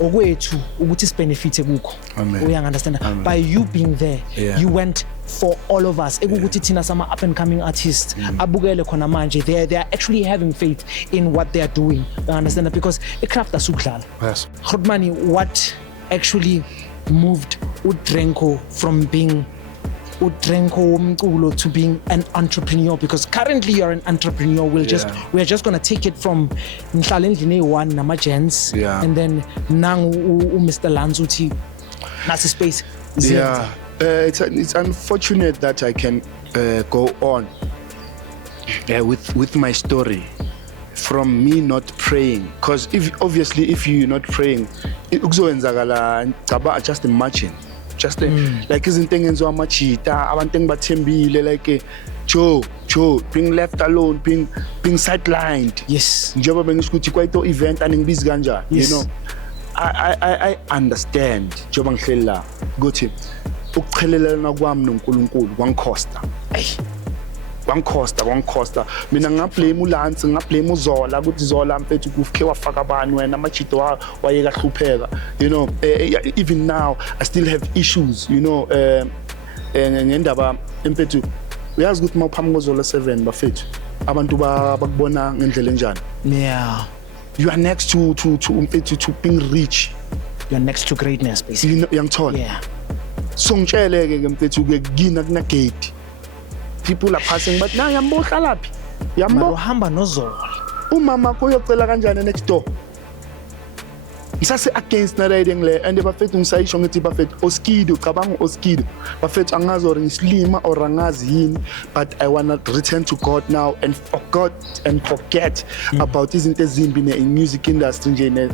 okwethu ukuthi sibenefite kukho. We understand that. By you being there, you went for all of us. Ekukuthi thina sama up and coming artists abukele khona manje they are actually having faith in what they are doing. You understand that because icraft asukudlala. Yes. Khotmani, what actually moved uDrenko from being uDrenko umculo to being an entrepreneur? Because currently you're an entrepreneur. We're just gonna take it from ngihlala endlini eyi1 nama gents and then nangu Mr. Lanz uthi nasi space. Yeah. It's unfortunate that I can go on with my story from me not praying, because if you're not praying ukuzowenzakala just imagine like izinto engenziwa amachita abantu engibathembile like Joe being left alone, being sidelined. Yes. Njengoba bengisho ukuthi kwayito event aningibizi kanjani, you know. I understand njengoba ngihleli la ukuthi ukuqhelelana kwami noNkulunkulu kwangikhosta mina ngablame uLansi, ngablame uZola ukuthi Zola mfethu kufike wafaka bani wena amachito wayeka hlupheka, you know. Even now I still have issues, you know, ngendaba mfethu uyazi ukuthi mawuphambi koZola 7 bafethu abantu bakubona ngendlela enjani. Yeah, you are next to mfethu to being rich, you're next to greatness basically, you know, yangithola. Yeah. So ngitsheleke ke mfethu ke kina kuna gate people are passing but na yambohla laphi yambo hamba noZola umama koyocela kanjani next door ngisase against na riding le and bafethu ngisayisho ngithi bafethu Oskido cabanga Oskido bafethu angazi or ngislima or angazi yini, but I want to return to God now and forget about izinto ezimbi in music industry nje ne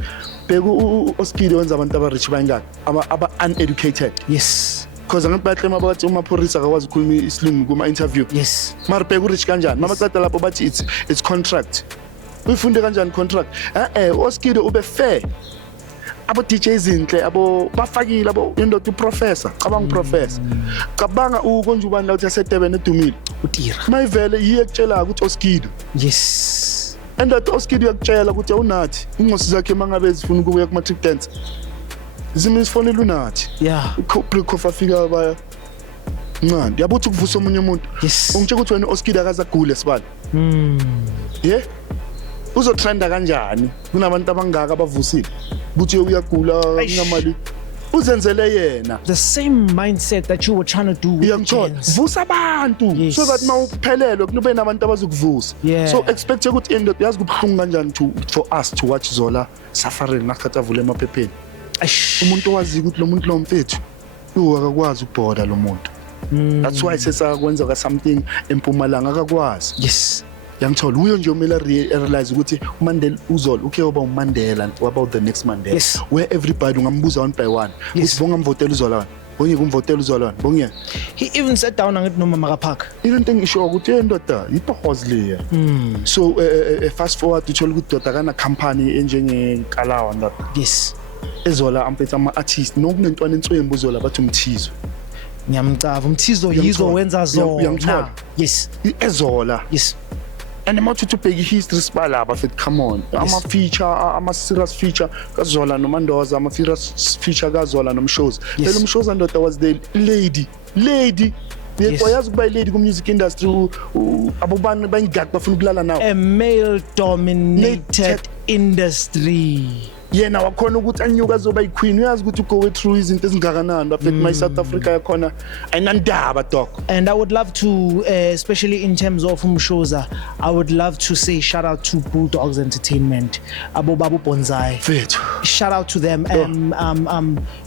beku Oskido wenza abantu aba rich bangaka aba uneducated. Yes. because angibahle mabathi umapholisa akwazi ukukhuluma isilungu kuma interview Yes. mara bheka urich kanjani mama cada lapho bathi it's contract uyifunde kanjani contract Oskido ube fair abo DJs inhle abo bafakile abo indoda uprofessor cabanga uprofessor cabanga ukonje ubani la uthi asedeben edumile Utira. mayivele yiye ekutshela ukuthi Oskido Yes. endoda Oskido yakutshela ukuthi awunathi inqosi zakhe mangabe zifuna ukuya kuma trick dance zimi sifonela unathi Yeah. Pre-coffee afika baya ncane yabuthi ukuvusa omunye umuntu Yes. ungitshela ukuthi wena Oskido akazagule sibali yeah uzotrenda kanjani kunabantu abangaka abavusile buthi uyagula ngamali uzenzele yena The same mindset that you were trying to do with the iyangithola gents. vusa abantu Yes. so that mawuphelelwe kube nabantu abazokuvusa Yeah. so expect ukuthi indoda yazi kubhlungu kanjani for us to watch Zola suffering nakhatha vule emaphepheni Eish. umuntu owazi ukuthi lo muntu lo mfethu akakwazi ukubhoda lo muntu that's why sesakwenza ka something empumalanga akakwazi Yes. yangithola uyo nje umela realize ukuthi uMandela uZola ukhe waba uMandela about the next Mandela Yes. where everybody ungambuza one by one Yes. uthi bonga mvotela uZola bonge kumvotela uZola bonge He even sat down angithi noma makaphaka. into engisho ukuthi endoda ipohozi leya so fast forward uthola ukuthi doda kana company enjenge Kalawa ndoda Yes. eZola ampetha ama artist nokunentwana entswembu uZola bathi umthizo Ngiyamcava umthizo yizo Uyangithola. wenza zona. Uyangithola. Yes. eZola Yes. and mawuthi ubheki history sibalaba fit come on ama feature ama serious feature kaZola noMandoza ama serious feature kaZola nomshows Yes. phela umshows andoda was the lady Yes. yazi kuba lady ku music industry abobani bayingaki bafuna ukulala nawo A male dominated industry. yena wakhona ukuthi anyuka azoba yiqueen uyazi ukuthi go through izinto ezingakanani bafethu my South Africa yakhona ayinandaba dog And I would love to, especially in terms of Umshoza, I would love to say shout out to Bulldogs Entertainment, Abo Babu Bonsai. fethu Shout out to them.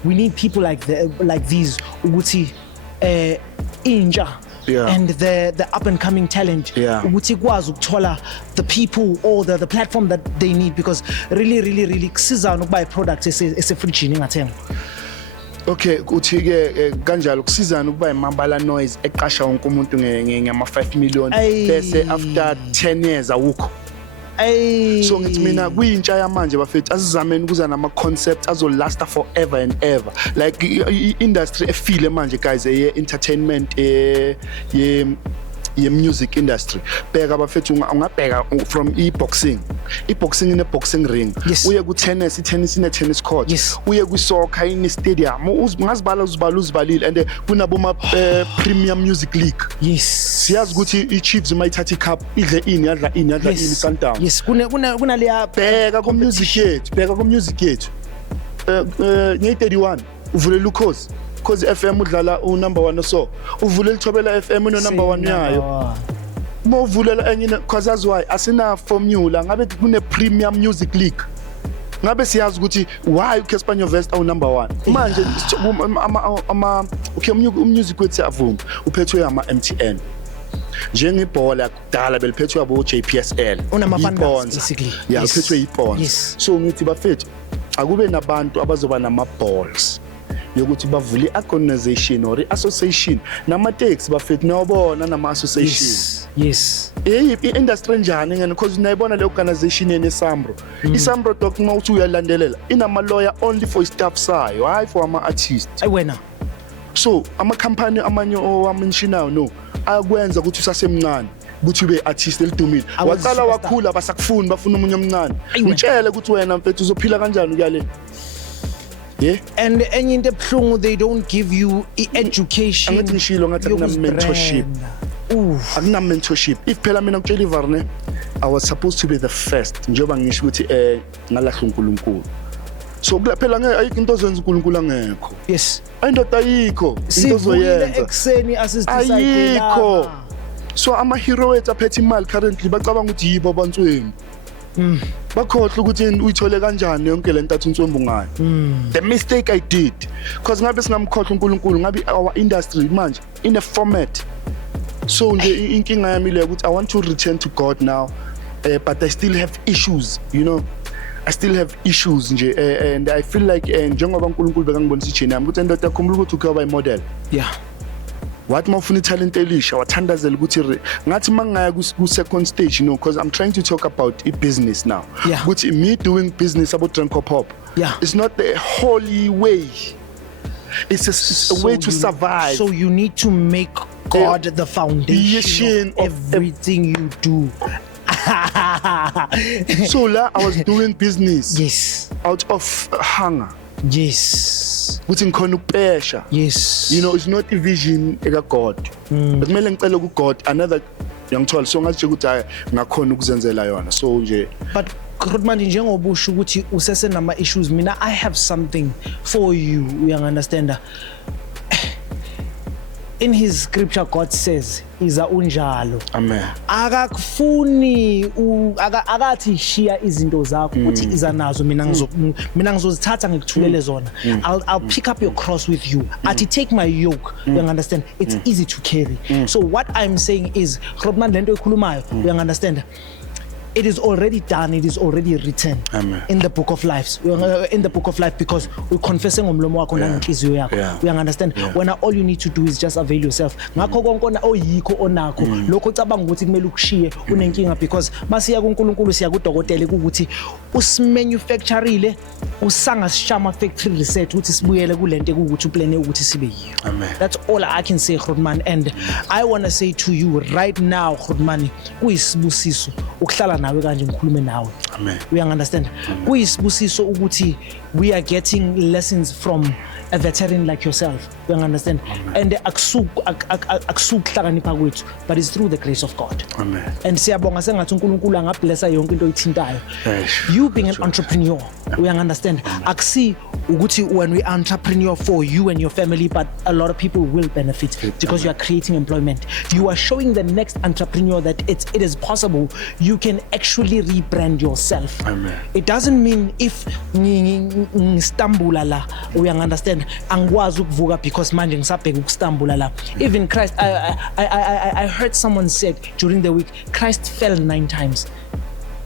We need people like these, Uguti, Inja. Yeah. And the up and coming talent, Yeah. ukuthi ikwazi ukuthola the people or the platform that they need, because really kusiza ukuba product esefridgini engathenga. okay kuthi ke kanjalo kusizana ukuba imambala noise eqasha wonke umuntu ngama 5 million Ay. bese after 10 years awukho Ay. so ngithi mina kuyintsha yamanje bafethu asizameni ukuza nama concepts azolasta forever and ever like industry efile manje guys ye entertainment ye music industry bheka bafethu ungabheka from boxing ine boxing ring Yes. uye ku tennis ine tennis court Yes. uye ku soccer ine stadium uzibalile and kunabo premium music league Yes. siyazi ukuthi iChiefs mayithatha icup idle ini yadla ini Sundowns Yes, kuna leya bheka ku music yethu nge31 uvulela ukhozi cause FM udlala unumber 1 so uvulela Thobela FM no number 1 yayo mawuvulela enye cause as why asina formula ngabe kune premium music league ngabe siyazi ukuthi why uCasper West awu number 1 manje ama okay umusic wethu avuma uphethwe ama MTN njengebhola kudala beliphethwe abo JPSL unama-funders, basically. yeah Yes. uphethwe iBonds Yes. so ngithi bafethu akube nabantu abazoba nama balls yokuthi bavule i-organization or i-association nama-taxi bafethu nawubona nama-association Yes. i-industry njani ngene because nayibona le organization yeSambro iSambro doc mawuthi uyalandelela inama-lawyer only for staff sayo hayi for ama-artists Ay wena. so ama-company amanye owamentionayo no ayakwenza ukuthi usasemncane ukuthi ube artist elidumile Awenze waqala superstar. wakhula basakufuni bafuna umunye omncane Ayi wena. ngitshele ukuthi wena mfethu uzophila kanjani kuyale yeah And enye into ebuhlungu, they don't give you education. angithi ngishilo ngathi akuna-mentorship akuna-mentorship if phela mina kutshela ivarne I was supposed to be the first njengoba ngisho ukuthi ngalahla uNkulunkulu so phela ayikho into ozenza uNkulunkulu angekho Yes. ayindoda ayikho into Sivukile ozoyenza ekseni asisdecide. ayikho so ama-hero wethu aphethe imali currently bacabanga ukuthi yibo abantswembu bakhohlwa ukuthi uyithole kanjani yonke le ntathu inswembu ngayo the mistake I did because ngabe singamkhohlwa uNkulunkulu ngabe our industry manje in a format so nje inkinga yami le ukuthi I want to return to God now but I still have issues you know I still have issues nje and I feel like njengoba uNkulunkulu bekangibonisa ijeni yami ukuthi ndoda yakhumbula ukuthi ukuba imodel Yeah. wathi mawufuna italent elisha wathandazela ukuthi ngathi mangaya ku second stage because I'm trying to talk about business now. Yeah. Ukuthi me doing business about Drenko Pop. Yeah. It's not the holy way. It's a way to survive. So you need to make God the foundation of everything you do. So la I was doing business. Yes. Out of hunger. Yes. Ukuthi ngikhona ukupesha. Yes. You know, it's not a vision eka God. Bekumele ngicela ku God another ngiyangithola so ngathi ukuthi hayi ngakhona ukuzenzela yona. So nje but Rodman njengoba usho ukuthi usese nama issues mina I have something for you understand. In his scripture God says iza unjalo. Amen. Akakufuni akathi shia izinto zakho uthi iza nazo mina ngizozithatha ngikuthulele zona. I'll pick up your cross with you. Athi take my yoke. You understand? It's easy to carry. So what I'm saying is Rodman lento ekhulumayo you understand? It is already done, it is already written. Amen. In the book of life. In the book of life because we're confessing ngomlomo wakho nangenhliziyo yakho. We understand? When all you need to do is just avail yourself. Ngakho konke oyikho onakho lokho ucabanga ukuthi kumele ukushiye unenkinga because masiya kuNkulunkulu siya kudokotela ukuthi usimanufactureile usanga sishama factory reset ukuthi sibuyele kulento ukuthi uplane ukuthi sibe yiyo. Amen. That's all I can say Rodman and I want to say to you right now Rodman kuyisibusiso ukuhlala nawe kanje ngikhulume nawe. Amen. We understand. Kuyisibusiso ukuthi we are getting lessons from a veteran like yourself. We understand. Amen. And akusukuhlakanipha kwethu but it's through the grace of God. Amen. And siyabonga sengathi uNkulunkulu angablessa yonke into oyithintayo. Yes. You being an entrepreneur, we understand. Akusi ukuthi when we are entrepreneur for you and your family but a lot of people will benefit because you are creating employment. You are showing the next entrepreneur that it is possible. You can actually rebrand yourself. Amen. It doesn't mean if ngistambula la we understand angikwazi ukuvuka because manje ngisabheka ukustambula la. Even Christ I heard someone said during the week Christ fell 9 times.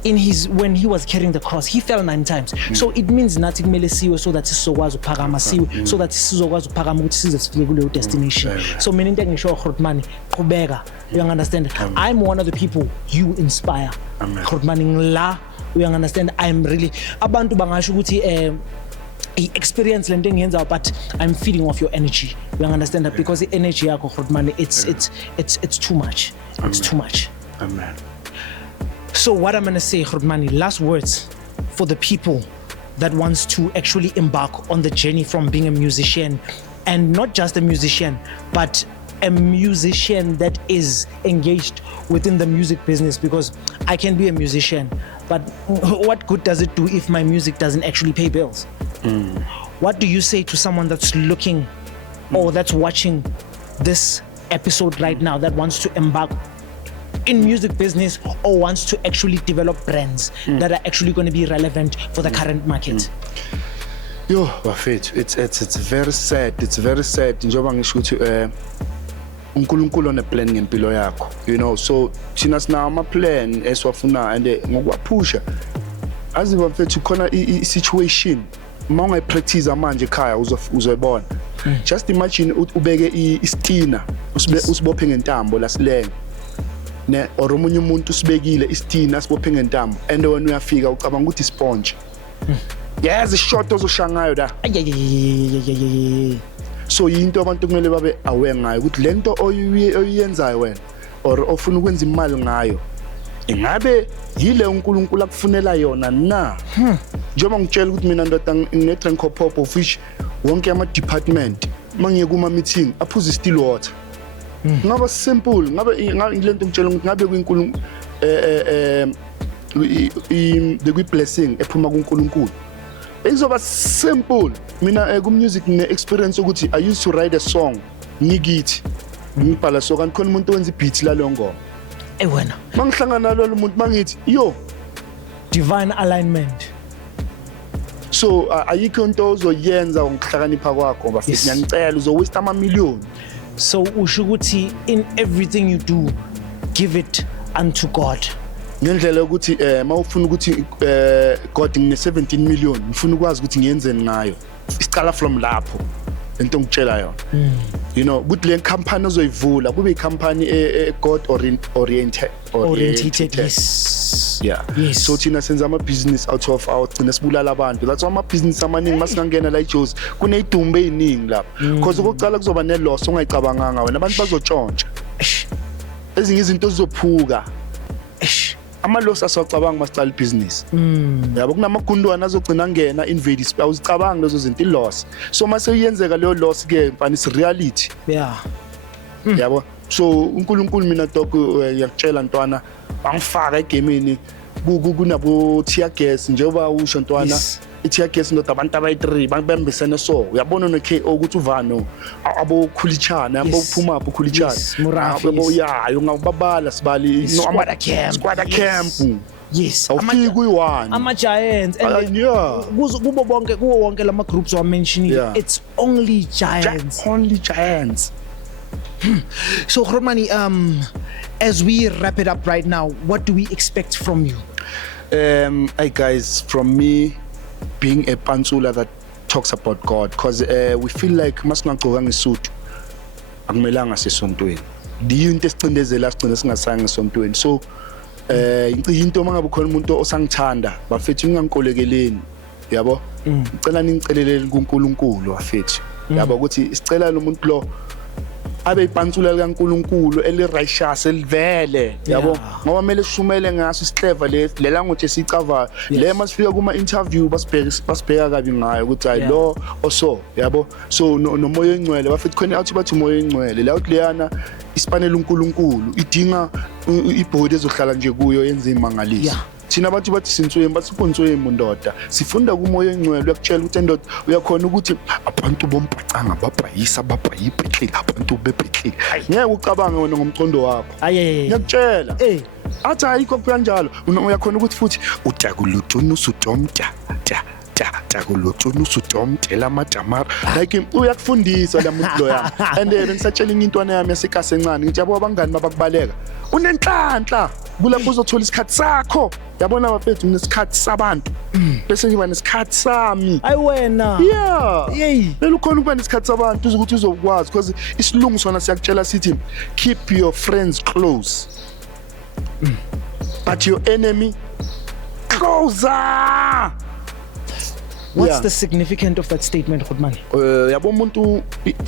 When he was carrying the cross he fell 9 times. So it means nathi kumele siwe so that sizokwazi ukuphakama siwe so that sizokwazi ukuphakama ukuthi size sifike kuleyo destination. So mina into engisho Rodman qhubeka. You understand? I'm one of the people you inspire. Rodman ngila you understand I'm really abantu bangasho ukuthi experience lento engiyenza but I'm feeding off your energy. You understand that because the energy yakho Rodman it's too much. It's too much. Amen. So what I'm going to say, Rodmani, last words for the people that wants to actually embark on the journey from being a musician and not just a musician, but a musician that is engaged within the music business because I can be a musician, but what good does it do if my music doesn't actually pay bills? What do you say to someone that's looking or that's watching this episode right now that wants to embark in music business or wants to actually develop brands that are actually going to be relevant for the current market? Yo, bafethu, it's very sad. It's very sad. Njengoba ngisho ukuthi uNkulunkulu one plan ngempilo yakho. You know, so thina sina ama plan esiwafuna and ngokwaphusha. Azi bafethu khona I situation mawungayi practice manje ekhaya uzoyibona. Just imagine ubeke istina usibophe ngentambo lasilenge. Ne or omunye umuntu usibekile istina sibophe ngentambo and when uyafika ucabanga ukuthi sponge. Yes, ishot ozoshangayo la. So into abantu kumele babe aware ngayo ukuthi lento oyenzayo wena or ofuna ukwenza imali ngayo ingabe yile uNkulunkulu akufunela yona na. Njengoba ngitshela ukuthi mina ndoda ngine Drenko Pop of which wonke ama department mangiye kuma meeting aphuza still water. Ngaba simple ngabe ngilento ngitshela ukuthi ngabe kuNkulunkulu the blessing ephuma kuNkulunkulu. Izoba simple. Mina ku music ne experience ukuthi I used to write a song ngigithi ngibhala so kanti khona umuntu wenza beat la longo. Wena Mangihlangana nalo muntu mangithi yo divine alignment. So ayikho into ozoyenza ngokuhlakanipha kwakho bafisi ngiyacela uzo waste ama million. So usho ukuthi in everything you do give it unto God. ngendlela ukuthi mawufuna ukuthi God ngine 17 million ngifuna ukwazi ukuthi ngiyenzeni ngayo isicala from lapho into ngitshela yona you know but le company ozoyivula kube icompany God oriented yes yeah yes. So thina senza ama business out of our gcina sibulala abantu that's why ama business amaningi masingangena la iJozi kuneyidumbe eziningi lapha because ukucala kuzoba ne loss ongayicabanganga wena abantu bazotshontsha ezinye izinto zizophuka ama loss asocabanga masicala ibusiness yabo kunamagundwana azogcina ngena invade awuzicabanga lezo zinto iloss so mase uyenzeka leyo loss ke mfana is reality yeah yabo so uNkulunkulu mina dog yakutshela ntwana bangifaka egameni kunabo tear gas njengoba usho ntwana i-tear gas ndoda abantu abayi3 bambembisene so uyabona no KO ukuthi uvano abokhulichana abophuma abokhulichana yabo yayo ngababala sibali squad camp yes awufiki kuyi1 ama Giants and kubo bonke kuwo wonke lama groups wa mentioning it's only Giants. So Khurumani, as we wrap it up right now, what do we expect from you? Hey guys, from me being a pantsula that talks about God, because we feel like masingagcoka ngesudu akumelanga sesontweni diyinto esicindezela sigcina singasanga esontweni so into mangabe khona umuntu osangithanda bafethu ngingankolekeleni yabo ngicela ningicelelele kuNkulunkulu bafethu yabo ukuthi isicela lo muntu lo abe ipantsula likaNkulunkulu eli-righteous elivele yabo ngoba kumele sishumele ngaso isicleva le language esicava le masifika kuma interview basibheka kabi ngayo ukuthi hayi lo oso yabo so nomoya engcwele bafethu khona athi bathi umoya engcwele la uthi leyana isipanela uNkulunkulu idinga ibhodi ezohlala nje kuyo yenze imangaliso thina bathi sintswemi basiphonswemi ndoda sifunda kumoya engcwele uyakutshela ukuthi ndoda uyakhona ukuthi abantu bombhacanga babhayisa babhayibhekile abantu bebhekile ngeke ucabanga wena ngomcondo wakho ngiyakutshela athi ayikho kanjalo uyakhona ukuthi futhi utakulutunu sudomta takulutunu sudomta lamadamara like uyakufundisa la muntu lo yami and then ngisatshela intwana yami yasekase encane ngithi yabo abangani babakubaleka unenhlanhla kulapho uzothola isikhathi sakho yabona bafethu ngesikhathi sabantu bese ngiba nesikhathi sami ayi wena lelo khona ukuba nesikhathi sabantu ukuthi uzokwazi because isilungu sona siyakutshela sithi keep your friends close but your enemy closer. What's the significance of that statement, Khudmani? Yabo umuntu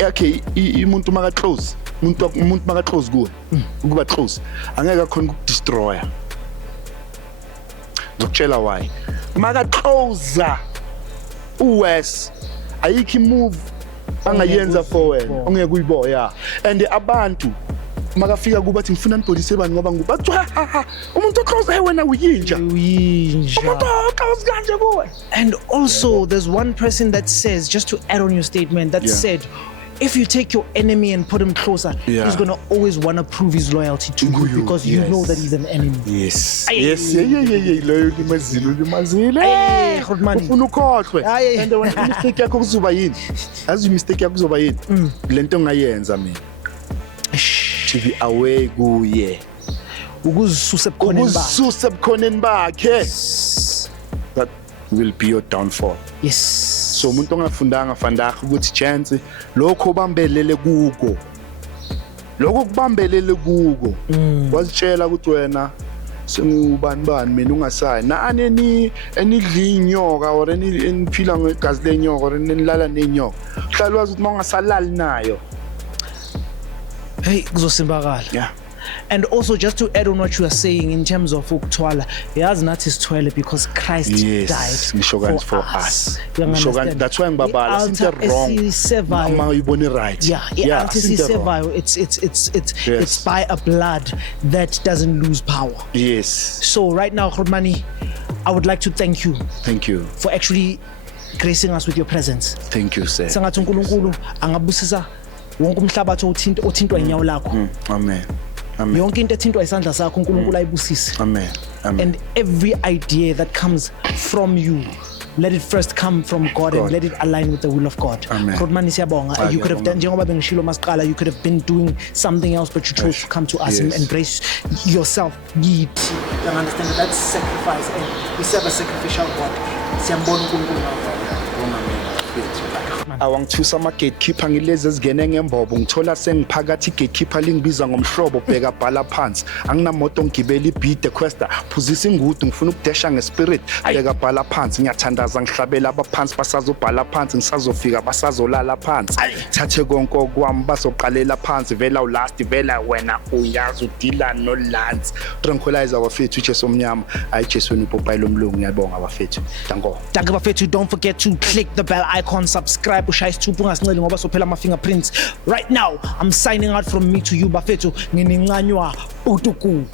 okay umuntu maka close umuntu maka close kuwe ukuba close angeke khona ukudestroya ngokutshela why maka close uwes ayikho move angayenza for wena ongeke uyiboya and abantu makafika kuba athi ngifuna nibhodise bani ngoba ngubathi umuntu close wena uyinja umuntu close kanje kuwe. And also there's one person that says, just to add on your statement, that said if you take your enemy and put him closer, he's going to always want to prove his loyalty to you because you know that he's an enemy. Yes. Loyal limazile. Ufuna ukhohlwe. And when mistake yakho kuzoba yini? As you mistake yakho kuzoba yini? Lento ngayenza mina. To be away kuye. Ukuzisusa ebukhoneni bakhe. That will be your downfall. Yes. So umuntu ongafundanga fandaga ukuthi chance lokho bambelele kuko. Lokho kubambelele kuko. Wazitshela ukuthi wena sengubani mina ungasayi na enidla inyoka or eniphila ngegazi lenyoka or enilala nenyoka. Hlala wazi ukuthi mangasalali nayo. Hey, kuzosimbakala. And also just to add on what you are saying in terms of uktwala, yazi nathi sithwele because Christ died for us. That's why ngibabala sithi wrong. Mama uyibone right. It's by a blood that doesn't lose power. Yes. So right now, Khurumani, I would like to thank you. Thank you for actually gracing us with your presence. Thank you, sir. Sangathi uNkulunkulu angabusisa wonke umhlabathi othintwa inyawo lakho. Amen. Yonke into ethintwa isandla sakho uNkulunkulu ayibusise. Amen. And every idea that comes from you let it first come from God and let it align with the will of God. Amen. Kodmani siyabonga. You could have done njengoba bengishilo masqala, you could have been doing something else, but you chose to come to us and embrace yourself. You understand that that's sacrifice, and we serve a sacrificial God. Siyambona uNkulunkulu. awangithusa ama-gatekeeper ngilezi ezingene ngembobo ngithola sengiphakathi i-gatekeeper lingibiza ngomhlobo bheka bhala phansi anginamoto ngigibela ibhide questa phuzisa ingudu ngifuna ukudesha ngespirit bheka bhala phansi ngiyathandaza ngihlabela abaphansi basazobhala phansi ngisazofika basazolala phansi thathe konke okwami bazoqalela phansi vela ulast vela wena uyazi udila nolansi tranquilizer bafethu ujesu omnyama hayi Jesu nipopayi lomlungu ngiyabonga bafethu Danke bafethu, don't forget to click the bell icon, subscribe, ushaya isithupha ungasinceli ngoba sophela ama fingerprints. Right now, I'm signing out from me to you bafethu, ngininqanywa utuku.